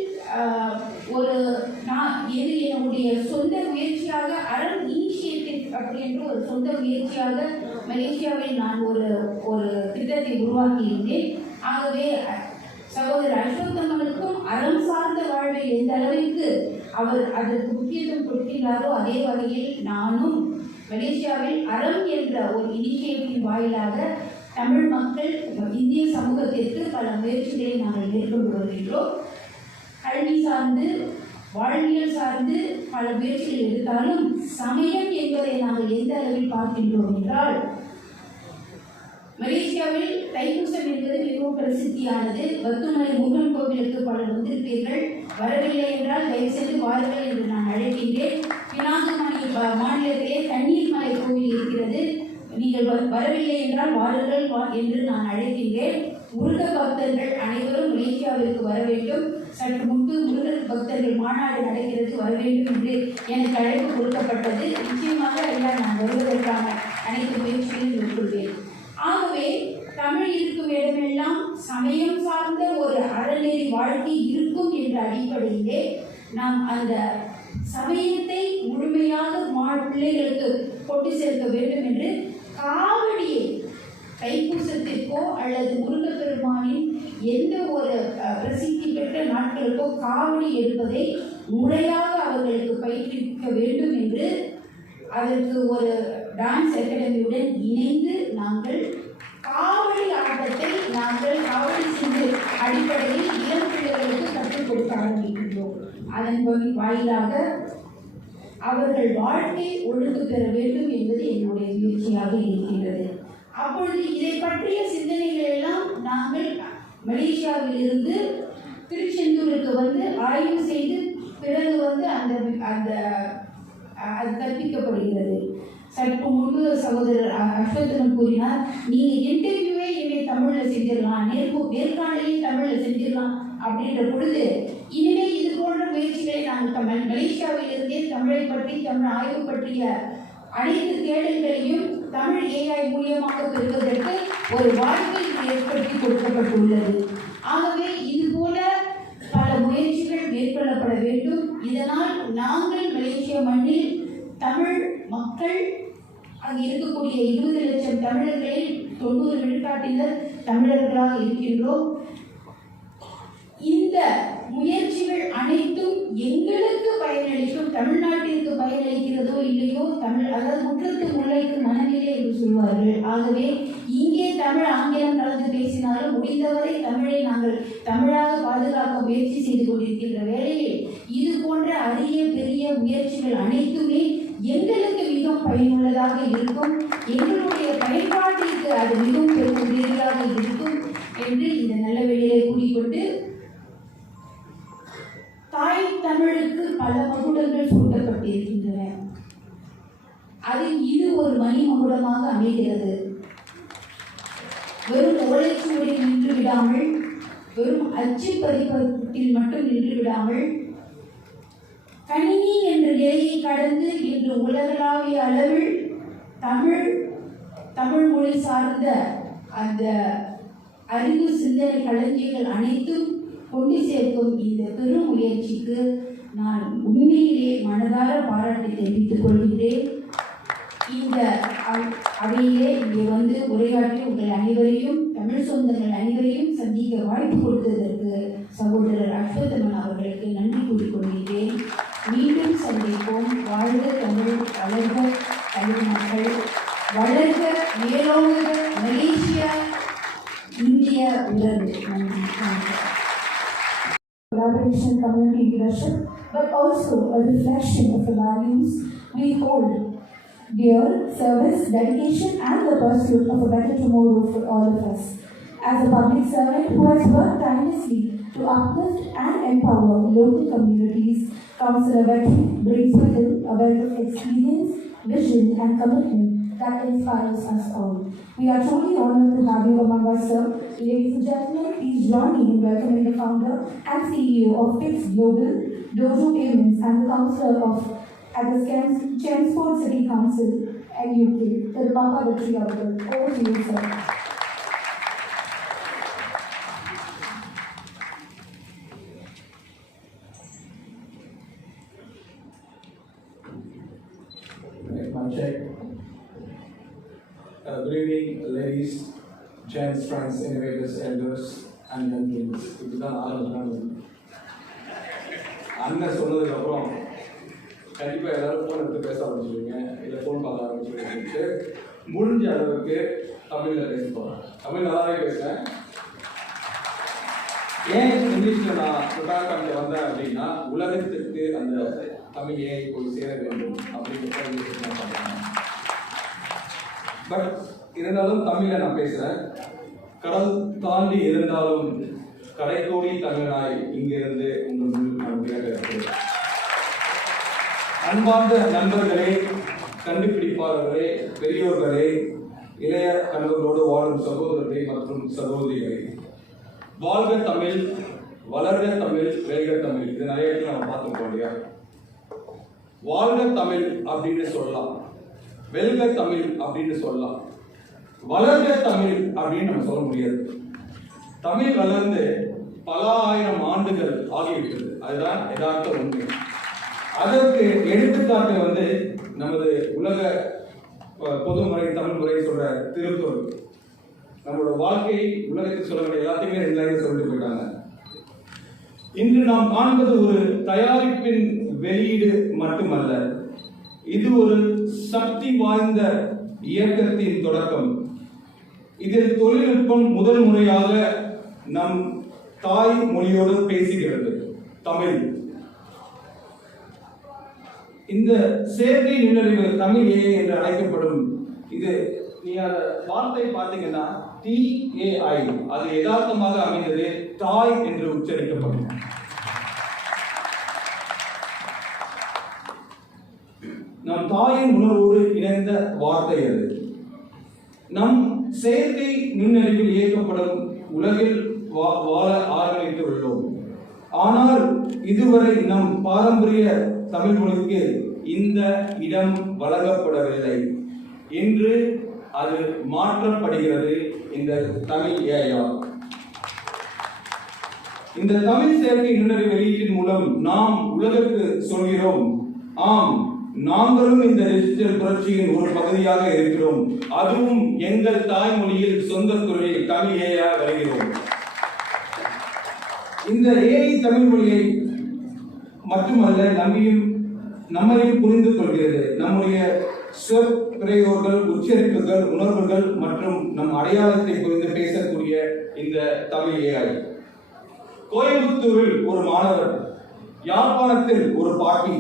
இது என்னுடைய சொந்த முயற்சியாக அறம் இனிஷியேட்டிவ் அப்படி என்று ஒரு சொந்த முயற்சியாக மலேசியாவில் நான் ஒரு திட்டத்தை உருவாக்கியிருந்தேன். ஆகவே சகோதரர் அசோகமனுக்கும் அறம் சார்ந்த வாழ்வை எந்த அளவிற்கு அவர் அதற்கு முக்கியத்துவம் கொடுக்கிறாரோ அதே வகையில் நானும் மலேசியாவில் அறம் என்ற ஒரு இனிஷியேட்டிவ் வாயிலாக தமிழ் மக்கள், இந்திய சமூகத்திற்கு பல முயற்சிகளை நாங்கள் மேற்கொண்டு வருகின்றோம். கல்வி சார்ந்து, வாழ்வியல் சார்ந்து பல முயற்சிகள் எடுத்தாலும் சமயம் என்பதை நாங்கள் எந்த அளவில் பார்க்கின்றோம் என்றால், மலேசியாவில் தைப்பூசம் என்பது மிகவும் பிரசித்தியானது. பத்துமலை முருகன் கோவிலுக்கு பலர் வந்திருப்பீர்கள். வரவில்லை என்றால் தயவு செய்து வாருங்கள் என்று நான் அழைக்கின்றேன். பினாங்குமணி மாநிலத்திலே தண்ணீர் மலை கோவில் இருக்கிறது. நீங்கள் வரவில்லை என்றால் வாருங்கள் என்று நான் அழைக்கின்றேன். முருக பக்தர்கள் அனைவரும் மலேசியாவிற்கு வர வேண்டும். சற்று முன்பு முருகன் பக்தர்கள் மாநாடு நடக்கிறது, வர வேண்டும் என்று எனக்கு அழைப்பு கொடுக்கப்பட்டது. நிச்சயமாக எல்லாம் நான் வருவதற்கான அனைத்து முயற்சிகளையும் மேற்கொள்வேன். ஆகவே தமிழ் இருக்கும் இடமெல்லாம் மக்களுக்கு கொண்டு சேர்க்க வேண்டும் என்று காவடியை தைப்பூசத்திற்கோ அல்லது முருகப்பெருமானின் எந்த ஒரு பிரசித்தி பெற்ற நாட்களுக்கோ காவடி எடுப்பதை முறையாக அவர்களுக்கு பயிற்றுவிக்க வேண்டும் என்று அதற்கு ஒரு டான்ஸ் அகாடமியுடன் இணைந்து நாங்கள் காவடி ஆட்டத்தை நாங்கள் காவடி சிந்து அடிப்படையில் இளம் பிள்ளைகளுக்கு கற்றுக் கொடுக்க ஆரம்பிக்கின்றோம். அதன் வாயிலாக அவர்கள் வாழ்க்கை ஒழுங்கு பெற வேண்டும் என்பது என்னுடைய முயற்சியாக இருக்கின்றது. அப்பொழுது இதை பற்றிய சிந்தனைகள் எல்லாம் நாங்கள் மலேசியாவில் இருந்து திருச்செந்தூருக்கு வந்து ஆய்வு செய்து பிறகு வந்து அது கற்பிக்கப்படுகிறது. சற்று முன்பு சகோதரர் அஸ்வத்தமன் கூறினார், நீங்கள் இன்டர்வியூவே இனிமே தமிழில் செஞ்சிடலாம், நேர்காணலையும் தமிழில் செஞ்சிடலாம் அப்படின்ற பொழுது இனிமே இது போன்ற முயற்சிகளை நாங்கள் மலேசியாவில் இருந்தே தமிழை பற்றி தமிழ் ஆய்வு பற்றிய அனைத்து தேடல்களையும் தமிழ் AI மூலியமாக பெறுவதற்கு ஒரு வாய்ப்பை ஏற்படுத்தி கொடுக்கப்பட்டுள்ளது. ஆகவே இதுபோல பல முயற்சிகள் மேற்கொள்ளப்பட வேண்டும். இதனால் நாங்கள் மலேசிய மண்ணில் தமிழ் மக்கள் அங்கு இருக்கக்கூடிய 20 லட்சம் தமிழர்களில் 90 விழுக்காட்டினர் தமிழர்களாக இருக்கின்றோம். இந்த முயற்சிகள் அனைத்தும் எங்களுக்கு பயனளிக்கும், தமிழ்நாட்டிற்கு பயனளிக்கிறதோ இல்லையோ, அதாவது முற்றத்து முல்லைக்கு மனநிலை என்று சொல்வார்கள். ஆகவே இங்கே தமிழ் ஆங்கிலம் கலந்து பேசினாலும் முடிந்தவரை தமிழை நாங்கள் தமிழாக பாதுகாக்க முயற்சி செய்து கொண்டிருக்கின்ற வேளையில் இது போன்ற அரிய பெரிய முயற்சிகள் அனைத்துமே எங்களுக்கு மிகவும் பயனுள்ளதாக இருக்கும், எங்களுடைய பயன்பாட்டிற்கு அது மிகவும் பெருமையாக இருக்கும் என்று இந்த நல்ல வேளையை கூறிக்கொண்டு, தாய் தமிழுக்கு பல மகுடங்கள் சூட்டப்பட்டிருக்கின்றன. அதில் இது ஒரு மணிமகுடமாக அமைகிறது. வெறும் ஓலைச்சுவடில் நின்று விடாமல், வெறும் அச்சு பதிப்பத்தில் மட்டும் நின்று விடாமல், கணினி என்ற நிலையை கடந்து இன்று உலகளாவிய அளவில் தமிழ் மொழி சார்ந்த அந்த அறிவு சிந்தனை களஞ்சியங்கள் அனைத்தும் கொண்டு சேர்க்கும் இந்த பெரும் முயற்சிக்கு நான் உண்மையிலே மனதார பாராட்டி தெரிவித்துக் கொள்கிறேன். இந்த அவையிலே இங்கே வந்து உரையாற்றி உங்கள் அனைவரையும், தமிழ் சொந்தங்கள் அனைவரையும் சந்திக்க வாய்ப்பு கொடுத்ததற்கு சகோதரர் அஸ்வத்தமன் அவர்களுக்கு நன்றி கூறிக்கொள்கிறேன். மீண்டும் சந்திப்போம். வாழ்க தமிழ், வளர்க தமிழ் மக்கள், வளர்க மேலோங்க மலேசியா இந்திய உறவு. Collaboration, community leadership, but also a reflection of the values we hold dear: service, dedication, and the pursuit of a better tomorrow for all of us. As a public servant who has worked tirelessly to uplift and empower local communities, Councillor Vetri brings with him a wealth of experience, vision, and commitment that inspires us all. We are truly honored to have you among us, sir. Ladies and gentlemen, please join me in welcoming the founder and CEO of Fix Global, Dojo Payments, and the councillor at the Chelmsford City Council and UK, Tirupapa Vetri Avargal. Over to you, sir. Good evening, ladies, gents, friends, innovators, elders, and young kings. இதுதான் ஆரம்பிக்கிறாங்க. அண்ணன் சொன்னதுக்கப்புறம் கண்டிப்பாக எல்லாரும் phone எடுத்து பேச ஆரம்பிச்சுருவீங்க, இல்லை phone பார்க்க ஆரம்பிச்சுட்டு முடிஞ்ச அளவுக்கு தமிழில் பேச போகிறேன். தமிழ் நல்லாவே பேசுகிறேன். ஏன் இங்கிலீஷில் நான் ப்ரிப்பேர் பண்ணிட்டு வந்தேன் அப்படின்னா, உலகத்திற்கு அந்த தமிழ் ஏன் போய் சேர வேண்டும் அப்படிங்கிறத இங்கிலீஷ் நான் பார்க்குறேன். பட் இருந்தாலும் தமிழில் நான் பேசுகிறேன். கடல் தாண்டி இருந்தாலும் கடைக்கோடி தமிழனாய் இங்கிருந்து உங்கள் முன் நான் உரையாற்றுகிறேன். அன்பார்ந்த நண்பர்களே, கண்டுபிடிப்பாளர்களே, பெரியோர்களே, இளைய கணவர்களோடு வாழும் சகோதரர்களே மற்றும் சகோதரிகளே, வாழ்க தமிழ், வளர்க தமிழ், வெல்க தமிழ். இது நிறைய இடத்துல நம்ம பார்த்துருக்கோம் இல்லையா? வாழ்க தமிழ் அப்படின்னு சொல்லலாம், வெல்க தமிழ் அப்படின்னு சொல்லலாம், வளர்க தமிழ் அப்படின்னு நம்ம சொல்ல முடியாது. தமிழ் வளர்ந்து பல ஆயிரம் ஆண்டுகள் ஆகிவிட்டது. அதுதான் யதார்த்த உண்மை. அதற்கு எடுத்துக்காட்டு நமது உலக பொதுமுறை தமிழ் முறை சொல்ற திருக்குறள் நம்மளோட வாழ்க்கையை உலகத்துக்கு சொல்ல வேண்டிய எல்லாத்தையுமே 2 லைன்ல சொல்லிட்டு போயிட்டாங்க. இன்று நாம் காண்பது ஒரு தயாரிப்பின் வெளியீடு மட்டுமல்ல, இது ஒரு சக்தி வாய்ந்த இயக்கத்தின் தொடக்கம். இதில் தொழில்நுட்பம் முதல் முறையாக நம் தாய் மொழியோடு பேசுகிறது, தமிழ். இந்த செயற்கை நுண்ணறிவு தமிழ் ஏஐ என்று அழைக்கப்படும் இது, நீ அந்த வார்த்தை பார்த்தீங்கன்னா TAI, அது யதார்த்தமாக அமைந்தது தாய் என்று உச்சரிக்கப்படும். நம் தாயின் உணர்வோடு இணைந்த வார்த்தை அது. நம் செயற்கை நுண்ணறிவில் இயக்கப்படும் உலகில் வாழ ஆரம்பித்து உள்ளோம். ஆனால் இதுவரை நம் பாரம்பரிய தமிழ் மொழிக்கு இந்த இடம் வழங்கப்படவில்லை. இன்று அது மாற்றப்படுகிறது இந்த தமிழ் ஏஐயால். இந்த தமிழ் செயற்கை நுண்ணறிவு வெளியீட்டின் மூலம் நாம் உலகிற்கு சொல்கிறோம், ஆம், நாங்களும் இந்த டிஜிட்டல் புரட்சியின் ஒரு பகுதியாக இருக்கிறோம். அதுவும் எங்கள் தாய்மொழியில் சொந்த தொழில் தமிழ் ஏஐ வருகிறோம். இந்த ஏஐ தமிழ் மொழியை மட்டுமல்ல, நம்மையும் புரிந்து கொள்கிறது. நம்முடைய சொற்பிரயோகங்கள், உச்சரிப்புகள், உணர்வுகள் மற்றும் நம் அடையாளத்தை புரிந்து பேசக்கூடிய இந்த தமிழ் ஏஐ. கோயம்புத்தூரில் ஒரு மாணவர், யாழ்ப்பாணத்தில் ஒரு பாட்டி,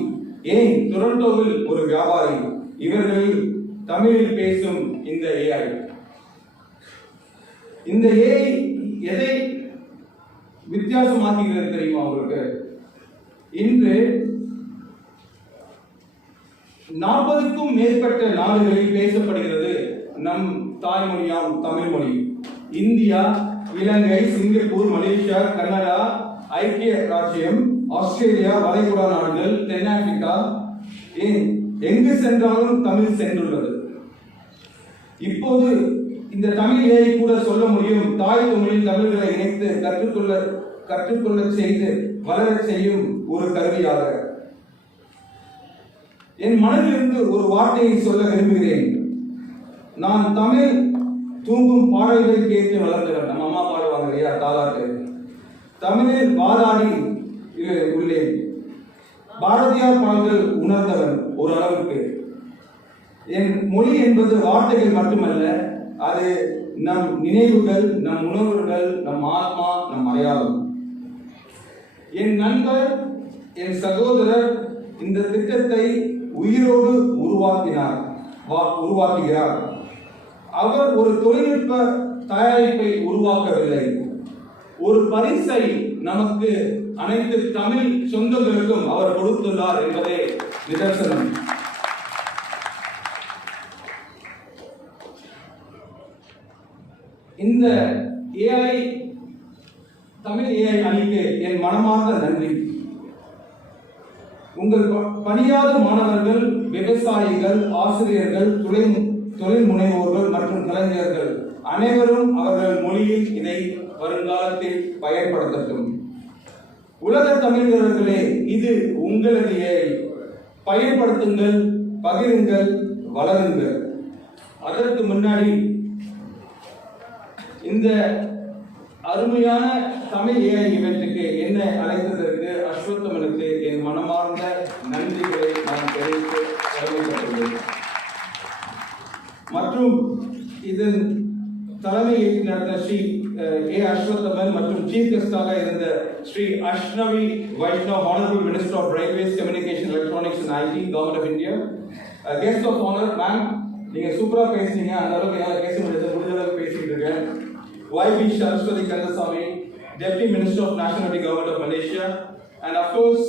ஏன் டொரண்டோவில் ஒரு வியாபாரி, இவர்களில் தமிழில் பேசும் இந்த ஏஐ. இந்த ஏஐ எதை வித்தியாசமாக்குகிறது தெரியுமா உங்களுக்கு? இன்று 40க்கும் மேற்பட்ட நாடுகளில் பேசப்படுகிறது நம் தாய்மொழியாம் தமிழ் மொழி. இந்தியா, இலங்கை, சிங்கப்பூர், மலேசியா, கனடா, ஐக்கிய ராஜ்யம், ஆஸ்திரேலியா, வளைகுடா நாடுகள், தென்னாப்பிரிக்கா, எங்கு சென்றாலும் தமிழ் சென்றுள்ளது. இப்போது இந்த தமிழ் ஏஐ கூட சொல்ல முடியும், தாய் தமிழில் தமிழர்களை இணைத்து கற்றுக்கொள்ள செய்து வளரச் செய்யும் ஒரு கருவியாக. என் மனதிலிருந்து ஒரு வார்த்தையை சொல்ல விரும்புகிறேன். நான் தமிழ் தூங்கும் பாடல்கள் கேட்டு வளர்ந்தவன். நம்ம அம்மா பாடுவாங்க இல்லையா, தாலாட்டு. தமிழில் வாதாடி உள்ளேன். பாரதியார் பாடல்கள் உணர்ந்தவன் ஒரு அளவுக்கு. என் மொழி என்பது வார்த்தைகள் மட்டுமல்ல, அது நம் நினைவுகள், நம் உணர்வுகள், நம் ஆத்மா, நம் அடையாளம். என் நண்பர், என் சகோதரர் இந்த திட்டத்தை உயிரோடு உருவாக்குகிறார். அவர் ஒரு தொழில்நுட்ப தயாரிப்பை உருவாக்கவில்லை, ஒரு பரிசை நமக்கு அனைத்து தமிழ் சொந்தங்களுக்கும் அவர் கொடுத்துள்ளார் என்பதே நிதர்சனம். இந்த ஏஐ தமிழ் ஏஐ அணிக்கு என் மனமார்ந்த நன்றி. உங்கள் பணியாத மாணவர்கள், விவசாயிகள், ஆசிரியர்கள், தொழில் முனைவோர்கள் மற்றும் கலைஞர்கள் அனைவரும் அவர்கள் மொழியில் இதை வருங்காலத்தில் பயன்படுத்தட்டும். உலக தமிழர்களே, இது உங்களது ஏஐ. பயன்படுத்துங்கள், பகிருங்கள், வளருங்கள். அதற்கு முன்னாடி இந்த அருமையான தமிழ் ஏஐ இவெண்ட்டுக்கு என்ன அழைத்ததற்கு அஸ்வத்தமனுக்கு என் மனமார்ந்த நன்றிகளை நான் தெரிவித்து கடமைப்பட்டுள்ளேன். மற்றும் இதன் தலைமை நடந்த ஸ்ரீ ஏ அஸ்வத்தமன் மற்றும் சீஃப் கெஸ்டாக இருந்த Shri Ashwini Vaishnaw, honourable minister of railways, communication, electronics and IT, government of India. Guest of honour ma'am, நீங்க சூப்பரா பேசுனீங்க. அந்த அளவுக்கு என்னால பேச முடிஞ்ச அளவுக்கு பேசிட்டு இருக்கேன். YB Saraswati Kandasamy, Deputy Minister of Nationality, Government of Malaysia, and of course,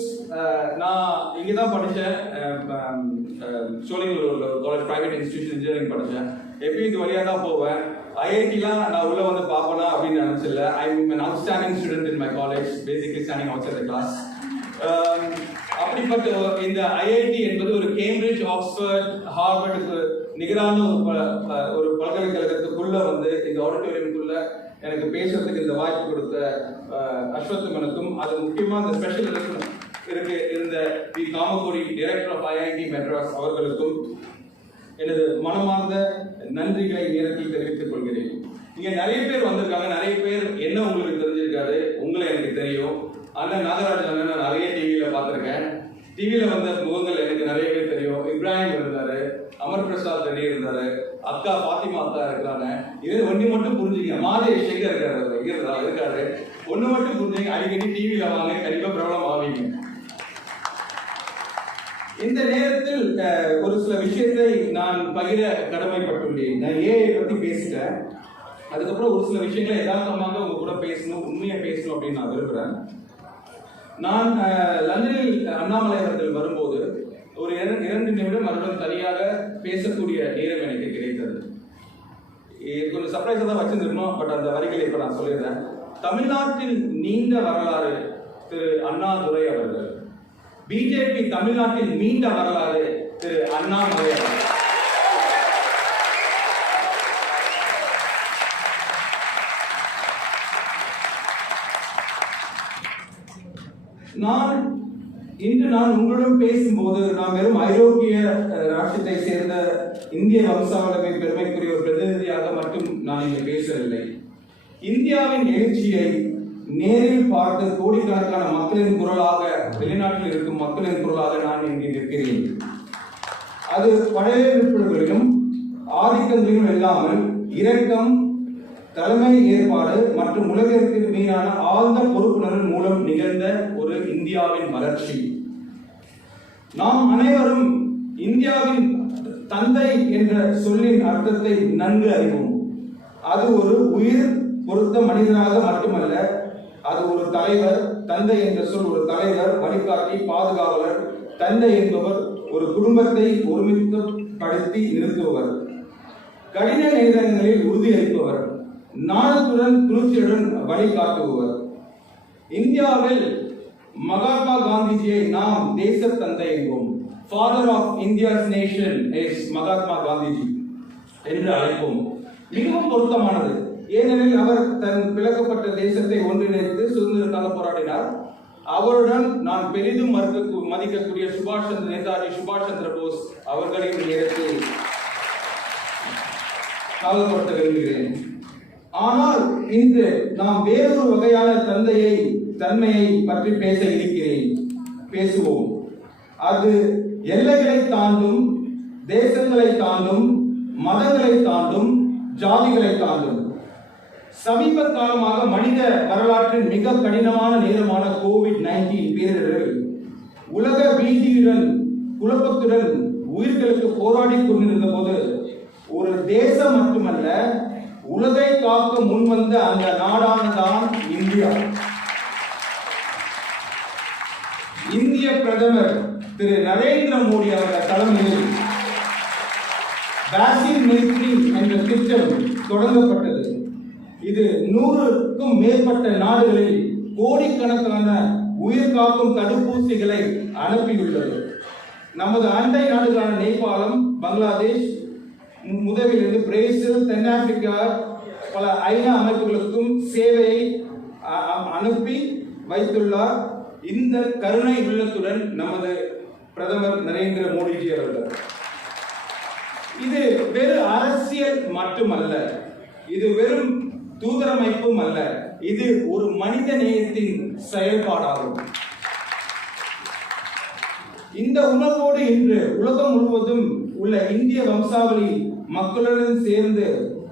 நான் இங்கே தான் படித்தேன், Sholinghur college private institution engineering படித்தேன். எப்பயும் இது வழியாக தான் போவேன். ஐஐடிலாம் நான் உள்ளே வந்து பார்ப்பேனா அப்படின்னு நினச்சில்ல. I'm an outstanding student in my college, basically standing outside the class. அப்படிப்பட்ட இந்த ஐஐடி என்பது ஒரு கேம்பிரிட்ஜ், ஆக்ஸ்போர்ட், ஹார்வர்டுக்கு நிகரான ஒரு பல்கலைக்கழகத்துக்குள்ள வந்து இந்த ஆடிட்டோரியமுக்குள்ள எனக்கு பேசுறதுக்கு இந்த வாய்ப்பு கொடுத்த அஸ்வத்தமனுக்கும், அது முக்கியமாக இந்த ஸ்பெஷல் இருந்த P Kamakoti director of IIT Madras அவர்களுக்கும் எனது மனமார்ந்த நன்றிகளை நேரத்தில் தெரிவித்துக் கொள்கிறேன். இங்க நிறைய பேர் வந்திருக்காங்க, நிறைய பேர் என்ன உங்களுக்கு தெரிஞ்சிருக்காரு, உங்களை எனக்கு தெரியும். அண்ணன் நாகராஜன் அண்ணன் நிறைய டிவியில பார்த்திருக்கேன். டிவியில வந்த முகங்கள் எனக்கு நிறைய பேர் தெரியும். இப்ராஹிம் இருந்தாரு, அமர் பிரசாத் ரெட்டி இருந்தாரு, அக்கா பாத்திமா அக்கா இருக்கிறாங்க. இது ஒண்ணு மட்டும் புரிஞ்சுங்க, மாதேஷ் எங்க இருக்காரு ஒண்ணு மட்டும் புரிஞ்சுங்க, அடிக்கடி டிவியில வாங்க, கண்டிப்பா பிரபலம் ஆவீங்க. இந்த நேரத்தில் ஒரு சில விஷயத்தை நான் பகிர கடமைப்பட்டுள்ளேன். நான் ஏஐ பத்தி பேசிட்டேன், அதுக்கப்புறம் ஒரு சில விஷயங்களை யதார்த்தமாக உங்க கூட பேசணும், உண்மையா பேசணும் அப்படின்னு நான் விரும்புறேன். நான் லண்டனில் அண்ணாமலை அவர்கள் வரும்போது ஒரு 2 நிமிடம் அவருடன் தனியாக பேசக்கூடிய நேரம் எனக்கு கிடைத்தது. கொஞ்சம் சர்ப்ரைஸா தான் வச்சிருந்தோம், பட் அந்த வரிகளை இப்ப நான் சொல்லிடுறேன். தமிழ்நாட்டில் நீண்ட வரலாறு திரு அண்ணாதுரை அவர்கள், பிஜேபி தமிழ்நாட்டில் நீண்ட வரலாறு திரு அண்ணாமலை அவர்கள். இன்று நான் உங்களுடன் பேசும்போது நான் வெறும் ஐரோப்பிய ராஷ்டிரத்தை சேர்ந்த இந்திய வம்சாவளமை பெருமைக்குரிய ஒரு பிரதிநிதியாக மட்டும் நான் இங்கு பேசவில்லை. இந்தியாவின் எழுச்சியை நேரில் பார்த்த கோடிக்கணக்கான மக்களின் குரலாக, வெளிநாட்டில் இருக்கும் மக்களின் குரலாக நான் இங்கு நிற்கிறேன். அது படையெடுப்புகளிலும் ஆதிக்கங்களிலும் இல்லாமல் இரக்கம், தலைமை ஏற்பாடு மற்றும் உலகிற்கு மீதான ஆழ்ந்த பொறுப்புணர்வின் மூலம் நிகழ்ந்த ஒரு இந்தியாவின் வளர்ச்சி. நாம் அனைவரும் இந்தியாவின் தந்தை என்ற சொல்லின் அர்த்தத்தை நன்கு அறிவோம். அது ஒரு உயிர் பொருத்த மனிதனாக மட்டுமல்ல, அது ஒரு தலைவர். தந்தை என்ற சொல் ஒரு தலைவர், வழிகாட்டி, பாதுகாவலர். தந்தை என்பவர் ஒரு குடும்பத்தை ஒருமித்தப்படுத்தி நிறுத்துபவர், கடின நேரங்களில் உறுதியளிப்பவர், நாணத்துடன் துணிச்சலுடன் வழிகாட்டுபவர். இந்தியாவில் மகாத்மா காந்திஜியை நாம் தேச தந்தை என்போம். Father of India's nation is Mahatma Gandhiji என்று அழைப்போம். மிகவும் பொருத்தமானது. ஏனெனில் அவர் தன் பிளக்கப்பட்ட தேசத்தை ஒன்றிணைத்து சுதந்திரக்காக போராடினார். அவருடன் நான் பெரிதும் மதிக்கக்கூடிய நேதாஜி சுபாஷ் சந்திர போஸ் அவர்களின் நேரத்தில் காலப்படுத்த விரும்புகிறேன். ஆனால் இன்று நாம் வேறொரு வகையான தன்மையை பற்றி பேசுவோம். அது எல்லைகளை தாண்டும், தேசங்களை தாண்டும், மதங்களை தாண்டும், ஜாதிகளை தாண்டும். சமீப காலமாக மனித வரலாற்றின் மிக கடினமான நேரமான COVID-19 பேரிடரில் உலக பீதியுடன், குழப்பத்துடன் உயிர்களுக்கு போராடி கொண்டிருந்த போது ஒரு தேசம் மட்டுமல்ல, உலகை காக்க முன்வந்த அந்த நாடானதான் இந்தியா. இந்திய பிரதமர் திரு நரேந்திர மோடி அவர்கள் தலைமையில் வேக்சின் மிலிட்டரி என்ற திட்டம் தொடங்கப்பட்டது. இது 100க்கும் மேற்பட்ட நாடுகளில் கோடிக்கணக்கான உயிர் காக்கும் தடுப்பூசிகளை அனுப்பியுள்ளது. நமது அண்டை நாடுகளான நேபாளம், பங்களாதேஷ், முதலிலிருந்து பிரேசில், தென்னாப்பிரிக்கா பல ஐநா அமைப்புகளுக்கும் சேவையை அனுப்பி வைத்துள்ளார் இந்த கருணை உள்ளத்துடன் நமது பிரதமர் நரேந்திர மோடிஜி அவர்கள். இது வெறும் அரசியல் மட்டுமல்ல, இது வெறும் தூதரமைப்பும் அல்ல, இது ஒரு மனித நேயத்தின் செயல்பாடாகும். இந்த உணர்வோடு இன்று உலகம் முழுவதும் உள்ள இந்திய வம்சாவளி மக்களுடன் சேர்ந்து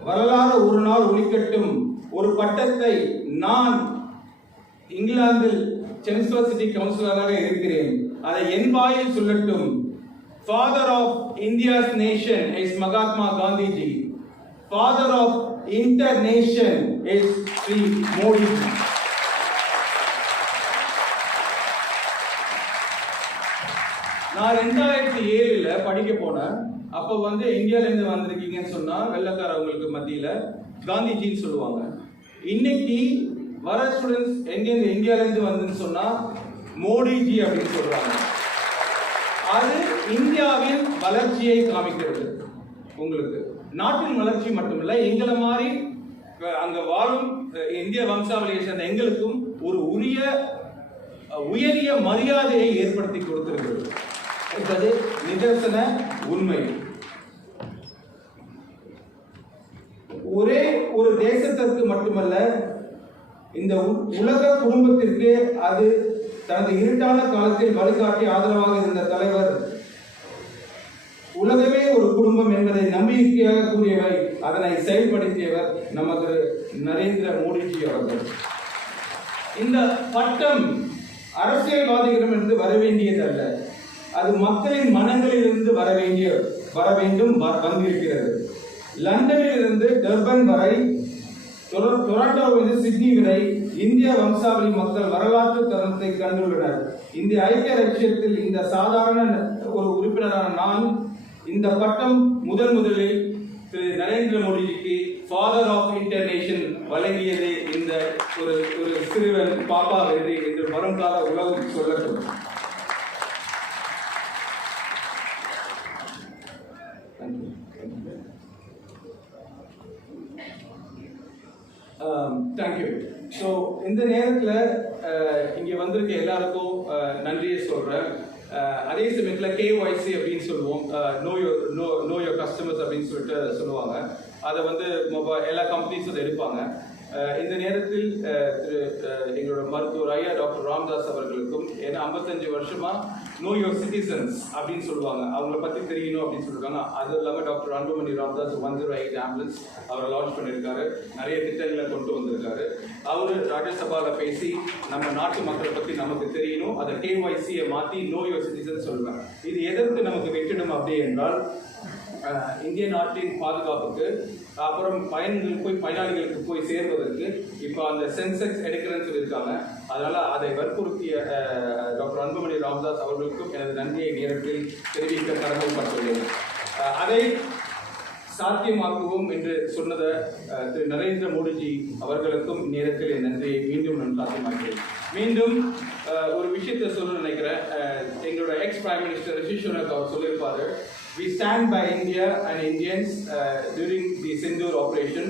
வரலாறு ஒரு நாள் ஒளிக்கட்டும் ஒரு பட்டத்தை நான் இங்கிலாந்தில் சென்ஸ்வர் சிட்டி கவுன்சிலராக இருக்கிறேன். அதை என் வாயில் சொல்லட்டும். Father of India's nation is Mahatma Gandhiji. Father of Internation is Sri Modi. நான் 2007 படிக்க போனேன். அப்போ இந்தியால இருந்து வந்திருக்கீங்கன்னு சொன்னா வெள்ளக்காரவங்களுக்கு மத்தியில காந்திஜின்னு சொல்லுவாங்க. இன்னைக்கு வர ஸ்டூடெண்ட்ஸ் இந்தியால இருந்து வந்துன்னு சொன்னா மோடிஜி அப்படின்னு சொல்றாங்க. அது இந்தியாவின் வளர்ச்சியை காமிக்கிறது. உங்களுக்கு நாட்டின் வளர்ச்சி மட்டுமில்ல, எங்களை மாதிரி அங்க வாழும் இந்திய வம்சாவளியை சேர்ந்த எங்களுக்கும் ஒரு உரிய உயரிய மரியாதையை ஏற்படுத்தி கொடுத்திருக்கிறது என்பது நிதர்சன உண்மை. ஒரே ஒரு தேசத்திற்கு மட்டுமல்ல, இந்த உலக குடும்பத்திற்கு அது தனது இருட்டான காலத்தில் வழிகாட்டி ஆதரவாக இருந்த தலைவர். உலகமே ஒரு குடும்பம் என்பதை நம்பிக்கையாக கூறியவர், அதனை செயல்படுத்தியவர் நமது நரேந்திர மோடிஜி அவர்கள். இந்த பட்டம் அரசியல்வாதிகளிடமிருந்து வர வேண்டியதல்ல, அது மக்களின் மனங்களிலிருந்து வர வேண்டும், வந்திருக்கிறது. லண்டனில் இருந்து டர்பன் வரை, டொரண்டோவிலிருந்து சிட்னி வரை இந்திய வம்சாவளி மக்கள் வரலாற்று தருணத்தை கண்டுள்ளனர். இந்திய ஐக்கிய ராச்சியத்தில் இந்த சாதாரண ஒரு உறுப்பினரான நான் இந்த பட்டம் முதலில் திரு நரேந்திர மோடிஜிக்கு ஃபாதர் ஆஃப் இன்டர்நேஷன் வழங்கியது இந்த ஒரு சிறுவன் பாப்பா வெற்றி என்று வருங்கால உலகம் சொல்லட்டும். தேங்க்யூ. ஸோ இந்த நேரத்தில் இங்கே வந்திருக்க எல்லாருக்கும் நன்றியை சொல்கிறேன். அதே சமயத்தில் KYC அப்படின்னு சொல்லுவோம், நோ யோர் கஸ்டமர்ஸ் அப்படின்னு சொல்லுவாங்க. அதை எல்லா கம்பெனிஸும் அதை எடுப்பாங்க. இந்த நேரத்தில் எங்களோட மருத்துவர் ஐயா டாக்டர் ராம்தாஸ் அவர்களுக்கும், ஏன்னா 55 வருஷமா நோ யோர் சிட்டிசன்ஸ் அப்படின்னு சொல்லுவாங்க, அவங்கள பற்றி தெரியணும் அப்படின்னு சொல்லியிருக்காங்க. அது இல்லாமல் டாக்டர் அன்புமணி ராம்தாஸ் 108 ஆம்புலன்ஸ் அவரை லான்ச் பண்ணியிருக்காரு, நிறைய திட்டங்களை கொண்டு வந்திருக்காரு. அவர் ராஜ்யசபாவில் பேசி நம்ம நாட்டு மக்களை பற்றி நமக்கு தெரியணும், அதை KYCயை மாற்றி நோ யோர் சிட்டிசன் சொல்லுவாங்க. இது எதற்கு நமக்கு வெற்றிடம் அப்படி என்றால், இந்திய நாட்டின் பாதுகாப்புக்கு, அப்புறம் பயனாளிகளுக்கு போய் சேர்வதற்கு இப்போ அந்த சென்செக்ஸ் எடுக்கிறேன்னு சொல்லியிருக்காங்க. அதனால அதை வற்புறுத்திய டாக்டர் அன்புமணி ராமதாஸ் அவர்களுக்கும் எனது நன்றியை நேரத்தில் தெரிவிக்க கடமைப்பட்டுள்ளேன். அதை சாத்தியமாக்குவோம் என்று சொன்னதை திரு நரேந்திர மோடிஜி அவர்களுக்கும் நேரத்தில் என் நன்றியை மீண்டும் நான் சாத்தியமாக்கிறேன். மீண்டும் ஒரு விஷயத்தை சொல்ல நினைக்கிறேன். எங்களோட பிரைம் மினிஸ்டர் ரிஷி சுனக் அவர் சொல்லியிருப்பாரு, we stand by India and Indians during the Sindoor operation.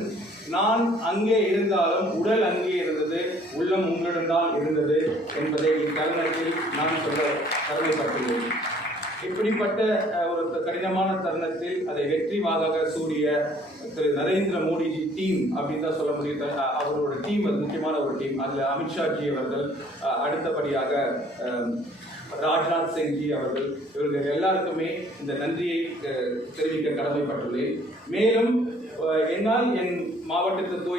நான் அங்கே இருந்தாலும் உடல் அங்கே இருந்தது, உள்ளம் உங்களிடம்தான் இருந்தது என்பதை இத்தருணத்தில் நான் சொல்ல கடமைப்பட்டுள்ளேன். இப்படிப்பட்ட ஒரு கடினமான தருணத்தில் அதை வெற்றி வாகாக சூடிய திரு நரேந்திர மோடிஜி டீம் அப்படின்னு தான் சொல்ல முடியும். அவரோட டீம் அது முக்கியமான ஒரு டீம். அதில் அமித்ஷாஜி அவர்கள், அடுத்தபடியாக ராஜ்நாத் சிங்ஜி அவர்கள், இவர்கள் எல்லாருக்குமே இந்த நன்றியை தெரிவிக்க கடமைப்பட்டுள்ளேன். மேலும் என்னால் என் மாவட்டத்துக்கோ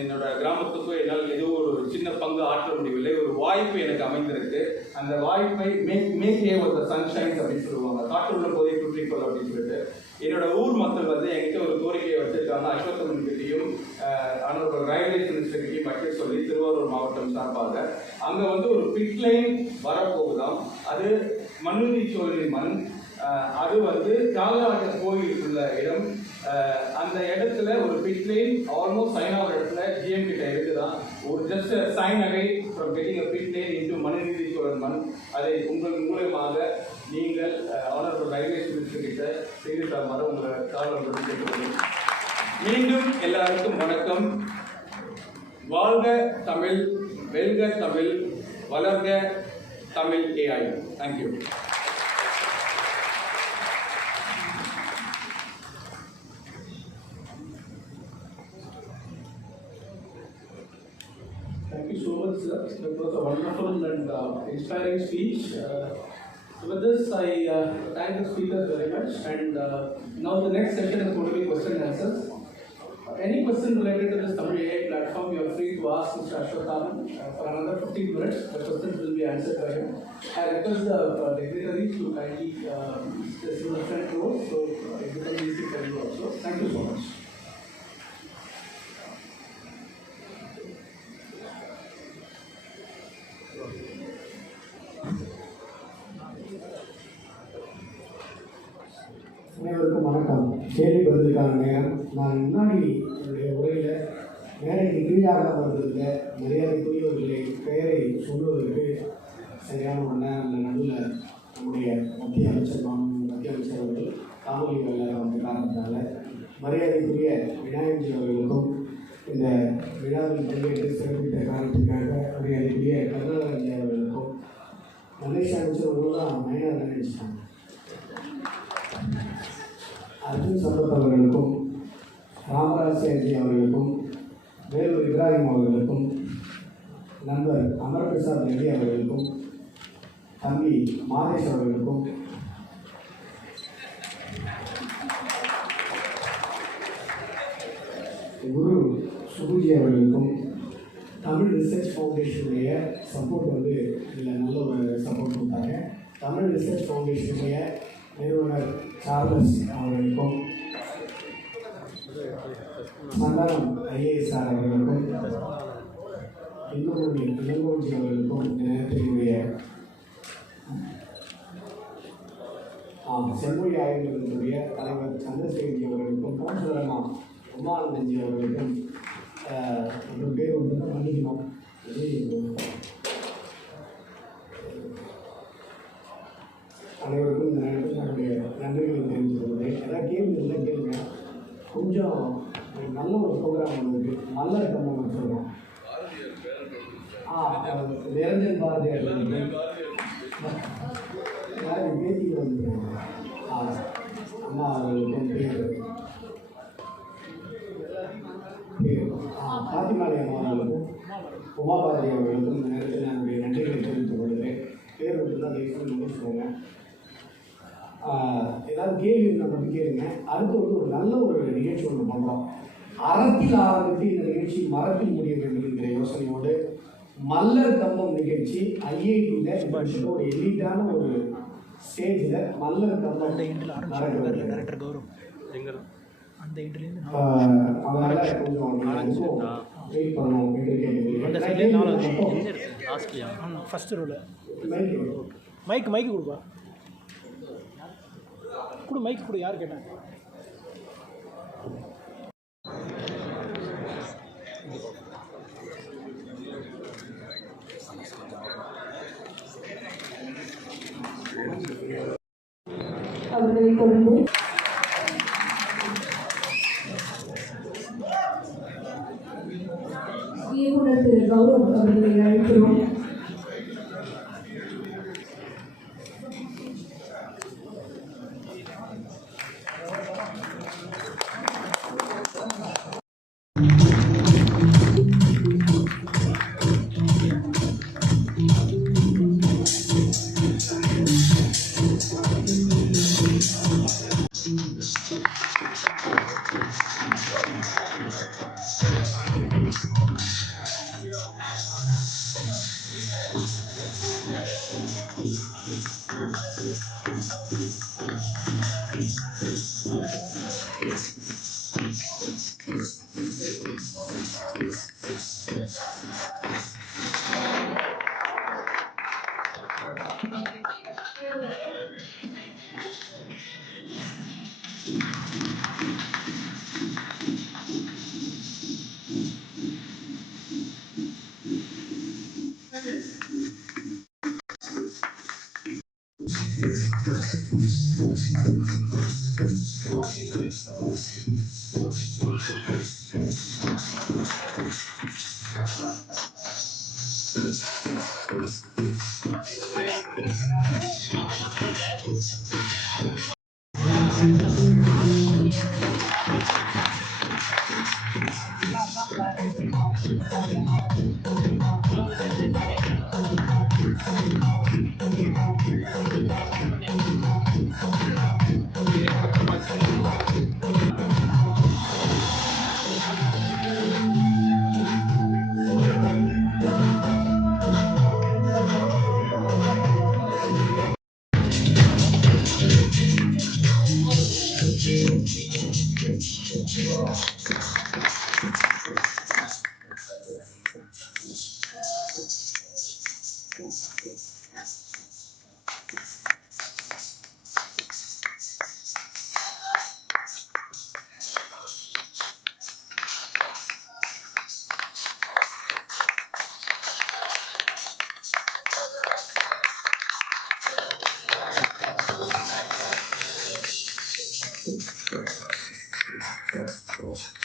என்னோட கிராமத்துக்கோ என்னால் ஏதோ ஒரு சின்ன பங்கு ஆற்ற முடியவில்லை. ஒரு வாய்ப்பு எனக்கு அமைந்திருக்கு. அந்த வாய்ப்பை மேக் ஹே வித் தி சன்ஷைன்ஸ் அப்படின்னு சொல்லுவாங்க, காற்றுள்ள போதை சுற்றிக்கொள்ள அப்படின்னு சொல்லிட்டு என்னோட ஊர் மக்கள் என்கிட்ட ஒரு கோரிக்கையை வச்சிருக்காங்க. அஸ்வத்தமன் கிட்டையும் அவரோட ரயில்வே மினிஸ்டர் பற்றி சொல்லி திருவாரூர் மாவட்டம் சார்பாக அங்கே ஒரு பிட் லைன் வரப்போகுதாம். அது மனுநீதி சோழனின் மண். அது தியாகராஜர் கோயில் உள்ள இடம். அந்த இடத்துல ஒரு பிட் லைன் ஆல்மோஸ்ட் சைன் ஆகிற இடத்துல GM கிட்ட இருக்குதான். ஒரு ஜஸ்ட் சைன் அகை from getting a bit line into Manuneedhi Cholan மண். அதை உங்கள் மூலமாக நீங்கள் ஆனரபிள் ரயில்வே மினிஸ்டர் கிட்ட செய்து தருமாறு உங்களை காவலர்களுடன் கேட்டுக்கொள்கிறேன். மீண்டும் எல்லாருக்கும் வணக்கம். வாழ்க தமிழ், வெல்க தமிழ், வளர்க Tamil AI. Thank you. Thank you so much, sir. It was a wonderful and inspiring speech. With this, I thank the speakers very much. And now the next session is going to be question and answers. Any question related to this Tamil AI platform, you are free to ask Mr. Ashwathaman for another 15 minutes. The questions will be answered by him. I request the dignitaries to kindly stay in the front row, so it becomes easy for you also. Thank you so much. அனைவருக்கும் வணக்கம். கேள்வி பதிலுக்கான நேரம். நான் முன்னாடி என்னுடைய உரையில் மேடைக்கு கீழாக வந்ததில்ல, மரியாதைக்குரியவர்களை பெயரை சொல்வதற்கு சரியான ஒரு நேரம் நடுவில் நம்முடைய மத்திய அமைச்சர் அவர்கள் காணொலி வந்த காரணத்தினால மரியாதைக்குரிய விநாயகஜி அவர்களுக்கும் இந்த விழாவில் பங்கேற்று சிறப்பித்த காரணத்திற்காக மரியாதைக்குரிய கருணாகரஞ்சி அவர்களுக்கும் மலேசியா அமைச்சர் தான் மைனர் நினைச்சிட்டாங்க. அர்ஜுன் சம்பத் அவர்களுக்கும், ராமராஜ் சேஜி அவர்களுக்கும், வேலூர் இப்ராஹிம் அவர்களுக்கும், நண்பர் அமர்பிரசாத் ரெட்டி அவர்களுக்கும், தம்பி மாதேஷ் அவர்களுக்கும், குரு சுகுஜி அவர்களுக்கும், தமிழ் ரிசர்ச் ஃபவுண்டேஷனுடைய சப்போர்ட் வந்து இதில் நல்ல ஒரு சப்போர்ட் கொடுத்தாங்க. தமிழ் ரிசர்ச் ஃபவுண்டேஷனுடைய நிறுவனர் சார்லஸ் அவர்களுக்கும், சந்தானம் ஐஏஎஸ் சார் அவர்களுக்கும், இளங்கோஜி அவர்களுக்கும் இந்த நேரத்தினுடைய செம்மொழி ஆய்வுகளுடைய தலைவர் சந்திரசேகரி அவர்களுக்கும், கவுன்சிலர் உமானந்தஞ்சி அவர்களுக்கும் ஒரு பேர் வந்து தான் மன்னிக்கணும். அனைவருக்கும் இந்த நேரத்தில் நம்முடைய நன்றிகளை தெரிவித்துக் கொள்கிறேன். ஏதாவது கேள்வி எல்லாம் கேளுங்க. கொஞ்சம் நல்ல ஒரு ப்ரோக்ராம் ஒன்று இருக்குது, மல்லர் கம்பம் வச்சுருக்கோம். நிரஞ்சன் பாரதியார் யார் பேட்டி வந்து அம்மா அவர்களுக்கும் பாத்திமாலி அம்மா அவர்களுக்கும் உமாபாரதி அவர்களுக்கும் இந்த நேரத்தில் என்னுடைய நன்றிகளை தெரிவித்துக் கொள்கிறேன். பேர் மட்டும்தான் தயவுசெய்து முடிச்சுக்கோங்க. ஏதாவது கேள்வி நம்ம கேளுங்க. அடுத்து வந்து ஒரு நல்ல ஒரு நிகழ்ச்சி ஒன்று பண்ணுறோம். அறத்தில் ஆரம்பித்து இந்த நிகழ்ச்சி மரத்தில் முடிய வேண்டும் என்கிற யோசனையோடு மல்லர் கம்பம் நிகழ்ச்சி ஐஐடியில் ஒரு எலிட்டான ஒரு ஸ்டேஜில் மல்லர் கம்பம் நடக்கிறது. அதனால கொஞ்சம் வெயிட் பண்ணணும் ஃபர்ஸ்ட் ரோல மைக் கொடுப்பா, கொடு மைக் கொடு. யார் கேட்டாங்க? அவர்களை தொடர்ந்து இயக்குனர் திரு கௌரவ் அவர்களை அழைக்கிறோம்.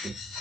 Yes.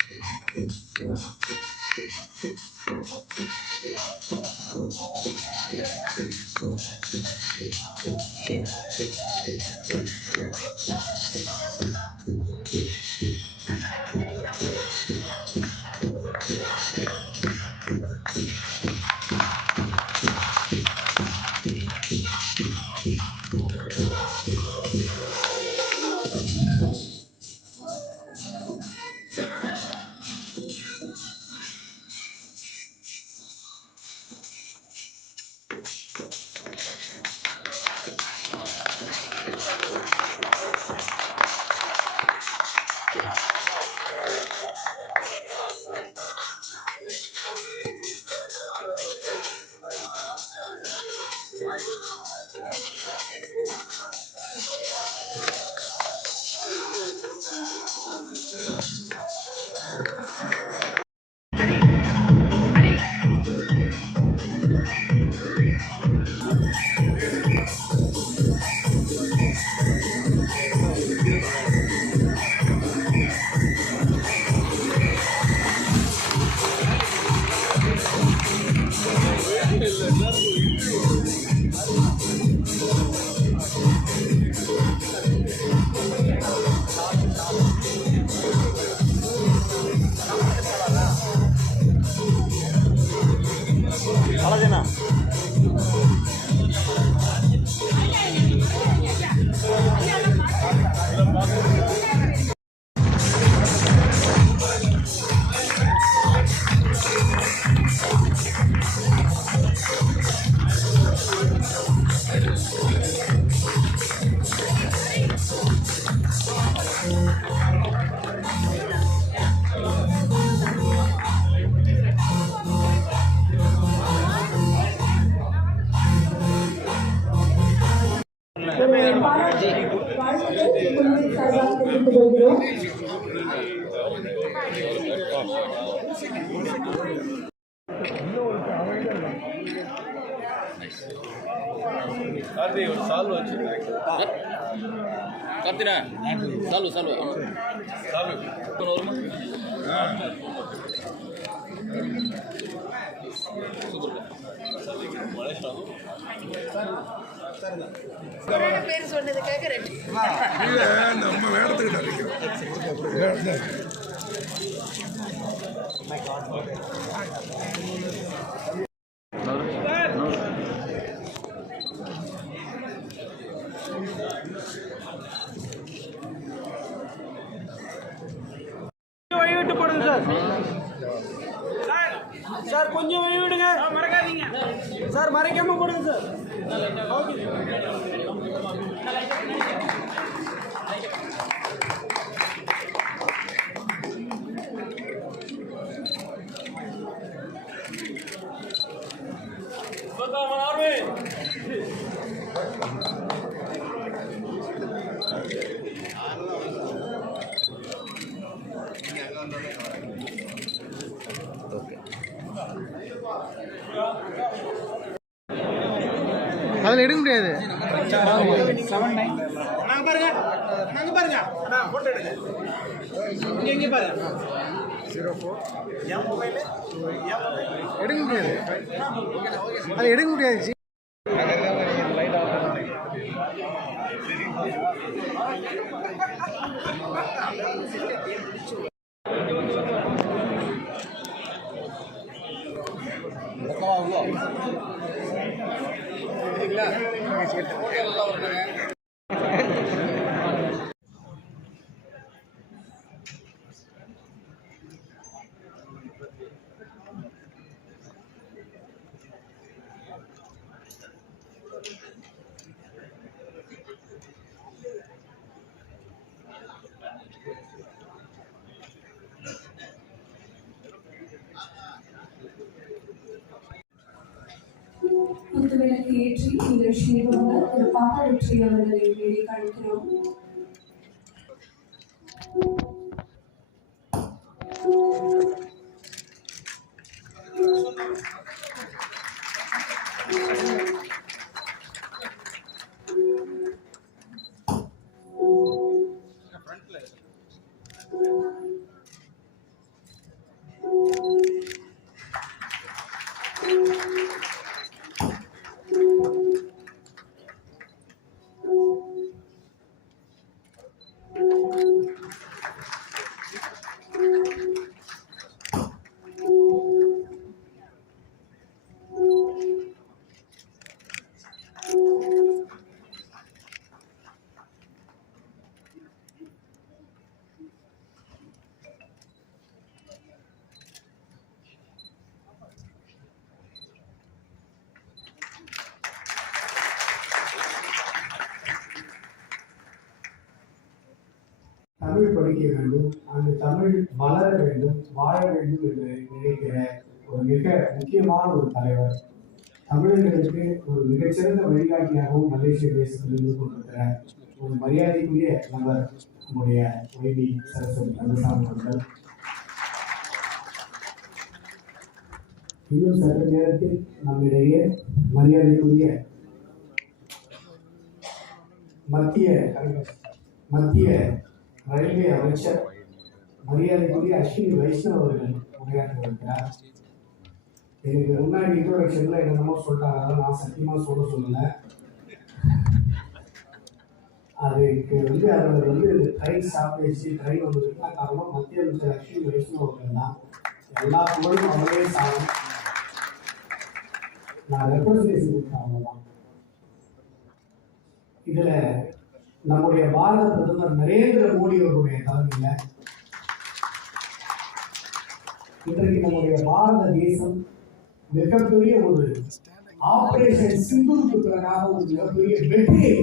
வாழ்த்துக்கள் குழுவின் சார்பாக தெரிவித்துக் கொள்கிறோம். கார்த்தினா சால்வு சால்வு சால்வு வருமா பேர் சொன்னதுக்காக நம்ம வேடத்துக்கிட்ட வழிவிட்டு போடுங்க சார். சார் கொஞ்சம் வழி விடுங்க, மறக்காதீங்க சார், மறைக்காம போடுங்க சார். ஓகே அதில் எடுக்க முடியாது. 79 நாங்கள் பாருங்க, நாங்கள் பாருங்க, நான் போட்டோ எடுங்க. இங்கே பாருங்க 04 என் மொபைல் எடுக்க முடியாது, அது எடுக்க முடியாது. குத்துவிளக்கு ஏற்றி நிகழ்ச்சியை தொடங்க திரு பாப்பா வெற்றி அவர்களை வேடி கழிக்கிறோம். தமிழ் படிக்க வேண்டும், அந்த தமிழ் வளர வேண்டும், வாழ வேண்டும் என்று நினைக்கிற ஒரு மிக முக்கியமான ஒரு தலைவர். தமிழர்களுக்கு ஒரு மிகச்சிறந்த வழிகாட்டியாகவும் மலேசிய தேசத்தில் இருந்து கொண்டிருக்கிற ஒரு மரியாதைக்குரிய நபர் நம்முடைய உதவி சரஸ்வதி கந்தசாமி அவர்கள். இன்னும் சற்று நேரத்தில் நம்மிடையே மரியாதைக்குரிய மத்திய ரயில்வே அமைச்சர் மரியாதைக்குரிய அஸ்வினி வைஷ்ணவ் அவர்கள் உரையாற்றிருக்கிறார். எனக்கு முன்னாடி இன்ட்ரோடக்ஷன்ல என்னென்னமோ சொல்லிட்டாங்க, அதெல்லாம் நான் சத்தியமா சொல்லலை. அதுக்கு அதில் ட்ரெயின் ஸ்டாப்பேஜ் ட்ரெயின் வந்ததுக்குன்னா காரணம் மத்திய அமைச்சர் அஸ்வினி வைஷ்ணவ் அவர்கள் தான். எல்லா புகழும் அவரே சாகும். நான் ரெப்ரஸன்டேஷன் கொடுத்தேன், அவ்வளோதான். இதில் நம்முடைய பாரத பிரதமர் நரேந்திர மோடி அவர்களுடைய தலைமையில் இன்றைக்கு நம்முடைய பாரத தேசம் மிகப்பெரிய ஒரு ஆபரேஷன் சிந்தூருக்கு பிறகாக ஒரு மிகப்பெரிய வெற்றியை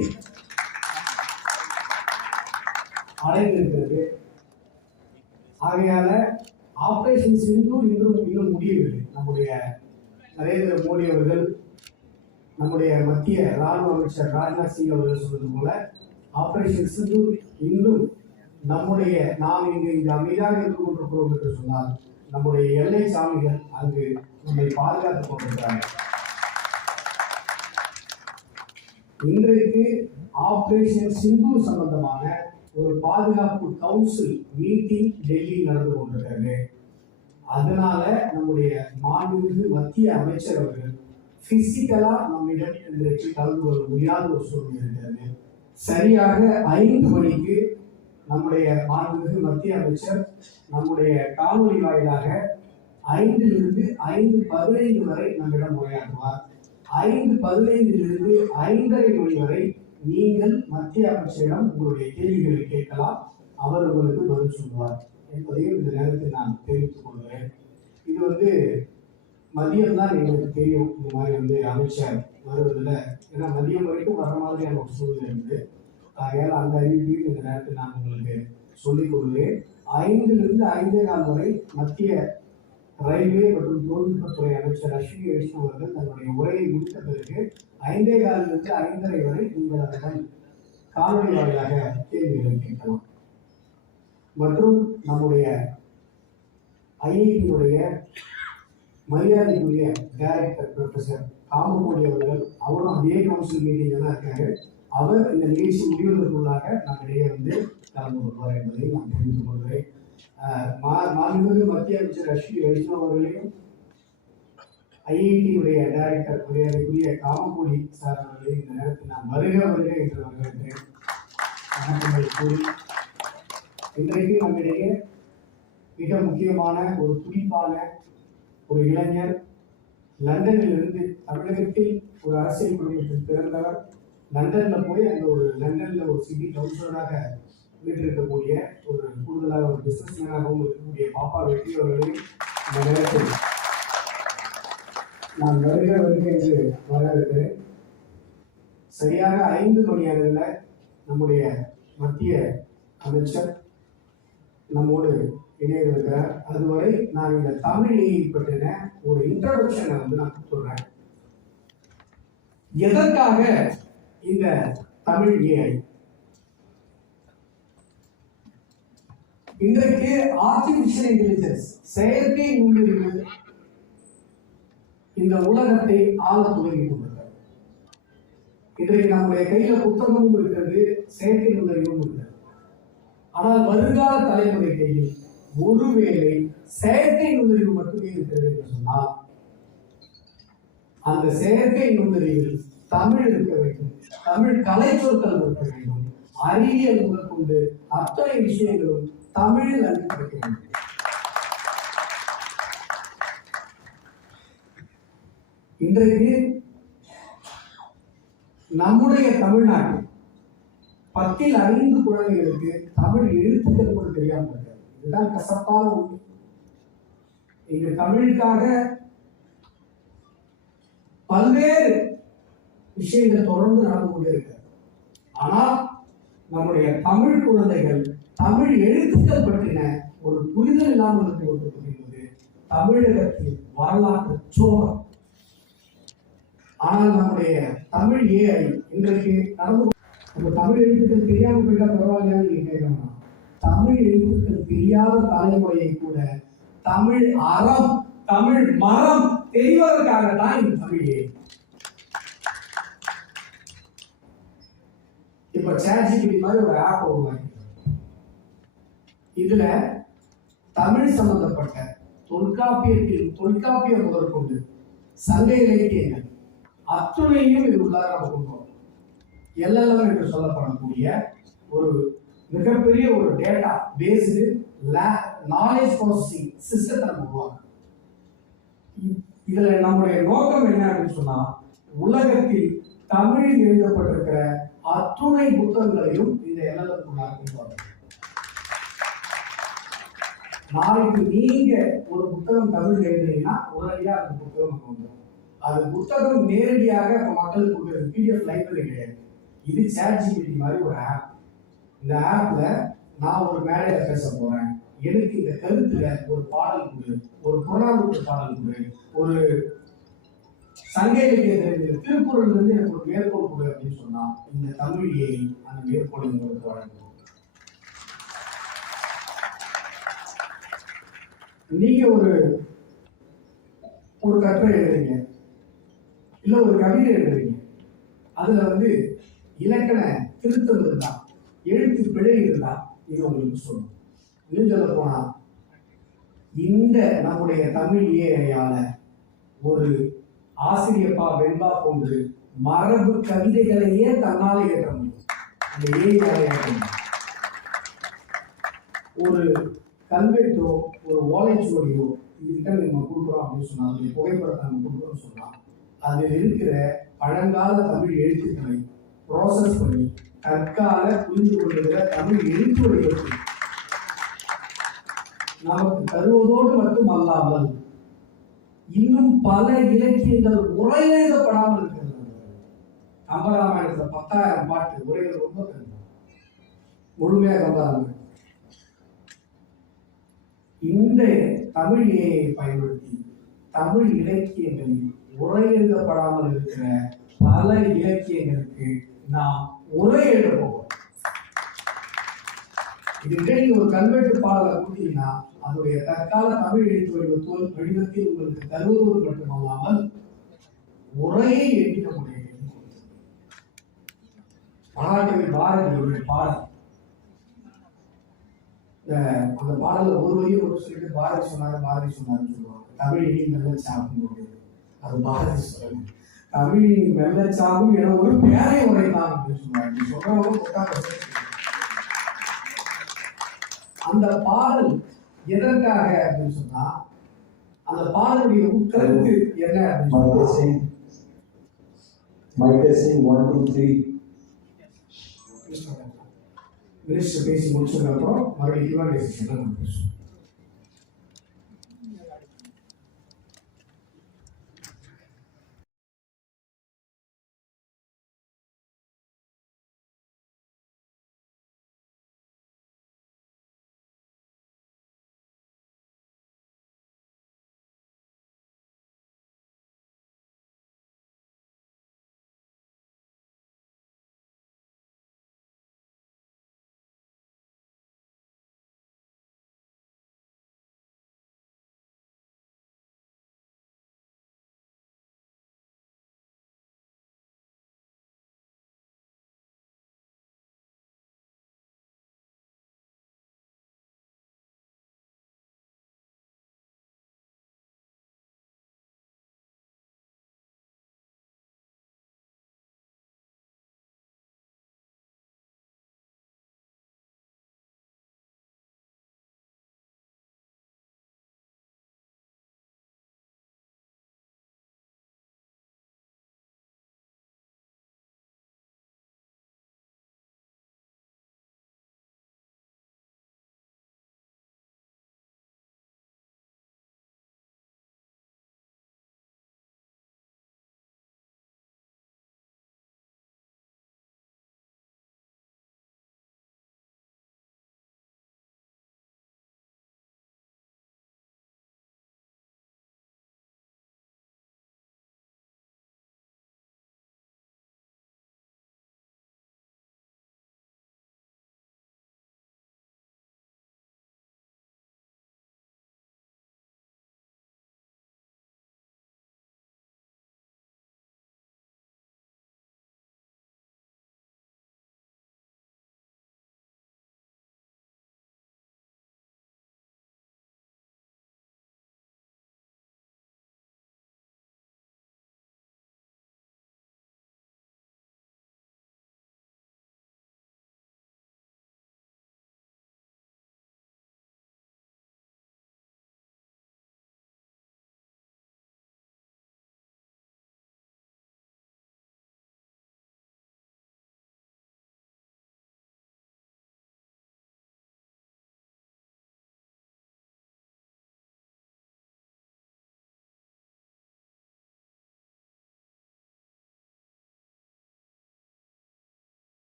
அடைந்திருக்கிறது. ஆகையால ஆபரேஷன் சிந்தூர் இன்னும் முடியவில்லை. நம்முடைய நரேந்திர மோடி அவர்கள், நம்முடைய மத்திய ராணுவ அமைச்சர் ராஜ்நாத் சிங் அவர்கள் சொன்னது போல ஆபரேஷன் சிந்தூர் இன்னும் நாம் இங்கு அமைதியாக இருந்து கொண்டிருக்கிறோம் என்று சொன்னால் நம்முடைய எல்லை சாமிகள் அங்கு நம்மை பாதுகாத்துக் கொண்டிருக்கிறார்கள். இன்றைக்கு ஆபரேஷன் சிந்தூர் சம்பந்தமான ஒரு பாதுகாப்பு கவுன்சில் மீட்டிங் டெல்லி நடந்து கொண்டிருக்கிறது. அதனால நம்முடைய மாண்புமிகு மத்திய அமைச்சர் அவர்கள் பிசிக்கலா நம்மிடம் இன்றைக்கு கலந்து கொள்ள முடியாத ஒரு சூழ்நிலை இருக்கிறது. சரியாக 5 மணிக்கு நம்முடைய மாண்புமிகு மத்திய அமைச்சர் நம்முடைய காணொலி வாயிலாக 5லிருந்து 5:15 வரை நம்மிடம் உரையாற்றுவார். 5:15லிருந்து 5:30 மணி வரை நீங்கள் மத்திய அமைச்சரிடம் உங்களுடைய கேள்விகளை கேட்கலாம், அவர் உங்களுக்கு பதில் சொல்லுவார் என்பதையும் இந்த நேரத்தில் நான் தெரிவித்துக் கொள்கிறேன். இது மதியம் தான் எங்களுக்கு தெரியும் இந்த மாதிரி அமைச்சர் வருவதில்லை, ஏன்னா மதியம் வரைக்கும் வர மாதிரியான ஒரு சூழ்நிலை இருக்குது. ஆகையால் அந்த அறிவிப்பையும் இந்த நேரத்தில் நான் உங்களுக்கு சொல்லிக் கொள்கிறேன். 5லிருந்து 5:15 வரை மத்திய ரயில்வே மற்றும் தொழில்நுட்பத்துறை அமைச்சர் அஸ்வினி வைஷ்ணவ் அவர்கள் தன்னுடைய உரையை முடித்த பிறகு 5:15லிருந்து 5:30 வரை நீங்கள் அவர்கள் காணொலி வாயிலாக கேள்விகளை கேட்கலாம். மற்றும் நம்முடைய ஐஐடியுடைய மரியாதைக்குரிய டைரக்டர் ப்ரொஃபசர் காமகோடி அவர்கள், அவரும் அதே கவுன்சில் மீட்டிங்ல தான் இருக்காரு. அவர் இந்த நிகழ்ச்சி முடிவதற்குள்ளாக நம்மிடையே கலந்து கொள்வார் என்பதை நான் தெரிவித்துக் கொள்கிறேன். மாண்புமிகு மத்திய அமைச்சர் அஸ்வினி வைஷ்ணவ் அவர்களையும் ஐஐடியுடைய டைரக்டர் மரியாதைக்குரிய காமகோடி சார் அவர்களையும் இந்த நேரத்தில் நான் வருக என்று வரவேற்கிறேன். வணக்கங்கள் கூறி இன்றைக்கு நம்மிடையே மிக முக்கியமான ஒரு துடிப்பான ஒரு இளைஞர், லண்டனிலிருந்து தமிழகத்தில் ஒரு அரசியல் குடும்பத்தில் பிறந்தவர், லண்டன்ல போய் லண்டன்ல ஒரு சிட்டி கவுன்சிலராக வீட்டிருக்கக்கூடிய ஒரு கூடுதலாக ஒரு பிசினஸ் மேனாகவும் இருக்கக்கூடிய பாப்பா வெற்றி அவர்களையும் இந்த நேரத்தில் நான் வருக என்று வரவேற்கிறேன். சரியாக 5 மணி அளவில் நம்முடைய மத்திய அமைச்சர் நம்மோடு இணையிருக்கிறார். அதுவரை நான் இந்த தமிழ் ஏஐ பற்றின ஒரு இன்ட்ரோடக்ஷனை நான் சொல்றேன். எதற்காக இந்த தமிழ் ஏஐ? இன்றைக்கு ஆர்டிபிஷியல் இன்டெலிஜென்ஸ், செயற்கை நுண்ணறிவு இந்த உலகத்தை ஆள துவங்கி கொண்டிருக்கிறது. இன்றைக்கு நம்முடைய கையில புத்தகமும் இருக்கிறது, செயற்கை நுண்ணறிவும் இருக்கிறது. ஆனால் வருங்கால தலைமுறை கையில் ஒருவேளை செயற்கை நுண்ணறிவு மட்டுமே இருக்கிறது என்று சொன்னால் அந்த செயற்கை நுண்ணறிவில் தமிழ் இருக்க வேண்டும், தமிழ் கலை சொற்கள் இருக்க வேண்டும், அறிவியல் முதற்கொண்டு அத்தனை விஷயங்களும் தமிழில் அளிக்கப்பட வேண்டும். இன்றைக்கு நம்முடைய தமிழ்நாட்டில் 10ல் 5 குழந்தைகளுக்கு தமிழ் எழுத்துக்கள் கூட தெரியாமல் இருக்கிறது. இதுதான் கசப்பான உண்மை. இங்கு தமிழுக்காக பல்வேறு விஷயங்கள் தொடர்ந்து நடந்து கொண்டே இருக்கிறது. ஆனால் நம்முடைய தமிழ் குழந்தைகள் தமிழ் எழுத்துக்கள் பற்றின ஒரு புரிதல் இல்லாமல் இருந்து கொண்டிருக்கிறது தமிழகத்தில் வரலாற்று சோகம். ஆனால் நம்முடைய தமிழ் ஏஐ இன்றைக்கு நடந்து நம்ம தமிழ் எழுத்துக்கள் தெரியாமல் போயிட்டா பரவாயில்லையா நீங்க கேட்கணும். தமிழ் எழுத்துக்கள் தெரியாத தலைமுறையை கூட தமிழ் அறம், தமிழ் மரம் தெரிவதற்காக தான் இந்த தமிழே. இப்ப ChatGPT மாதிரி ஒரு ஆப் உருவாக்கி இதுல தமிழ் சம்பந்தப்பட்ட தொல்காப்பியம் முதற்கொண்டு சங்க இலக்கியங்கள் அத்துணையும் இது உள்ளார நம்ம கொண்டு வரோம். LLM என்று சொல்லப்படக்கூடிய ஒரு மிகப்பெரிய ஒரு டேட்டா பேஸ்டு நாலேஜ் ப்ராசஸிங் சிஸ்டத்தை நம்ம உருவாக்கணும். இதுல நம்முடைய நோக்கம் என்ன அப்படின்னு சொன்னா, உலகத்தில் தமிழில் எழுதப்பட்டிருக்கிற அத்துணை புத்தகங்களையும் இந்த LLM கொண்டு வரணும். நாளைக்கு நீங்க ஒரு புத்தகம் தமிழ் எழுதுறீங்கன்னா உடனடியாக அந்த புத்தகம் நம்ம வந்துடும். அது புத்தகம் நேரடியாக மக்களுக்கு கொடுக்குறது PDF லைப்ரரி கிடையாது. இது ChatGPT மாதிரி ஒரு ஆப். இந்த ஆப்ல நான் ஒரு மேடையில பேச போறேன், எனக்கு இந்த கருத்துல ஒரு பாடல் கொடு, ஒரு புறநானூற்று பாடல் கொடு, ஒரு சங்க இலக்கிய திருக்குறள் இருந்து எனக்கு ஒரு மேற்கோள் கொடு அப்படின்னு சொன்னா இந்த தமிழியை அந்த மேற்கோளை உங்களுக்கு வழங்கும். நீங்க ஒரு கட்டுரை எழுதுறீங்க, இல்ல ஒரு கவிதை எழுதுறீங்க, அதுல இலக்கண திருத்தம் இருந்தா, எழுத்து பிழை இருந்தா இது உங்களுக்கு சொல்லணும். இன்னும் சொல்ல போனா இந்த நம்முடைய தமிழ் ஏழையால ஒரு ஆசிரியப்பா வெண்பா போன்று மரபு கவிதைகளையே தன்னால ஏற்ற முடியும். அந்த ஏழையால ஏற்ற முடியும். ஒரு கல்வெட்டோ ஒரு ஓலைச்சுவடியோ இதுக்கிட்ட நம்ம கொடுக்குறோம் அப்படின்னு சொன்னா, அதனுடைய புகைப்படத்தை நம்ம கொடுக்குறோம்னு சொன்னா, அதில் இருக்கிற பழங்கால தமிழ் எழுத்துக்களை ப்ராசஸ் பண்ணி தற்கால புரிந்து கொள்ளுகிற தமிழ் எழுத்து வடிவத்தை நமக்கு தருவதோடு மட்டுமல்லாமல் இன்னும் பல இலக்கியங்கள் உரை எழுதப்படாமல் இருக்கிறது. கம்பராமாயணத்துல 10,000 பாட்டு உரைகள் ரொம்ப முழுமையாக கம்பராமாயணம். இந்த தமிழ் ஏஐயை பயன்படுத்தி தமிழ் இலக்கியங்களில் உரை எழுதப்படாமல் இருக்கிற பல இலக்கியங்களுக்கு நாம் உரை எழுத போவோம். இதுக்கு நீங்க ஒரு கல்வெட்டு பாடலை கொடுத்தீங்கன்னா அதனுடைய தற்கால தமிழ் எழுத்து வடிவத்தில் உங்களுக்கு தருவதோடு மட்டுமல்லாமல் உரையை எழுதிக்க முடியும். மகாகவி பாரதியுடைய பாடல், அந்த பாடல ஒரு வழியை ஒரு சொல்லிட்டு பாரதி சொன்னாருன்னு சொல்லுவாங்க. தமிழின் மெல்லச்சாகும், அது பாரதி சொல்லுங்க. தமிழின் மெல்லச்சாகும் என ஒரு பேரை உரைத்தான் அப்படின்னு சொல்லுவாங்க. சொல்றவங்க அந்த பாடல் எதற்காக அப்படின்னு சொன்னா, அந்த பாடலுடைய உட்கருத்து என்ன அப்படின்னு மினிஸ்டர் பேசி முடிச்சதுக்கு அப்புறம் மறுபடியும்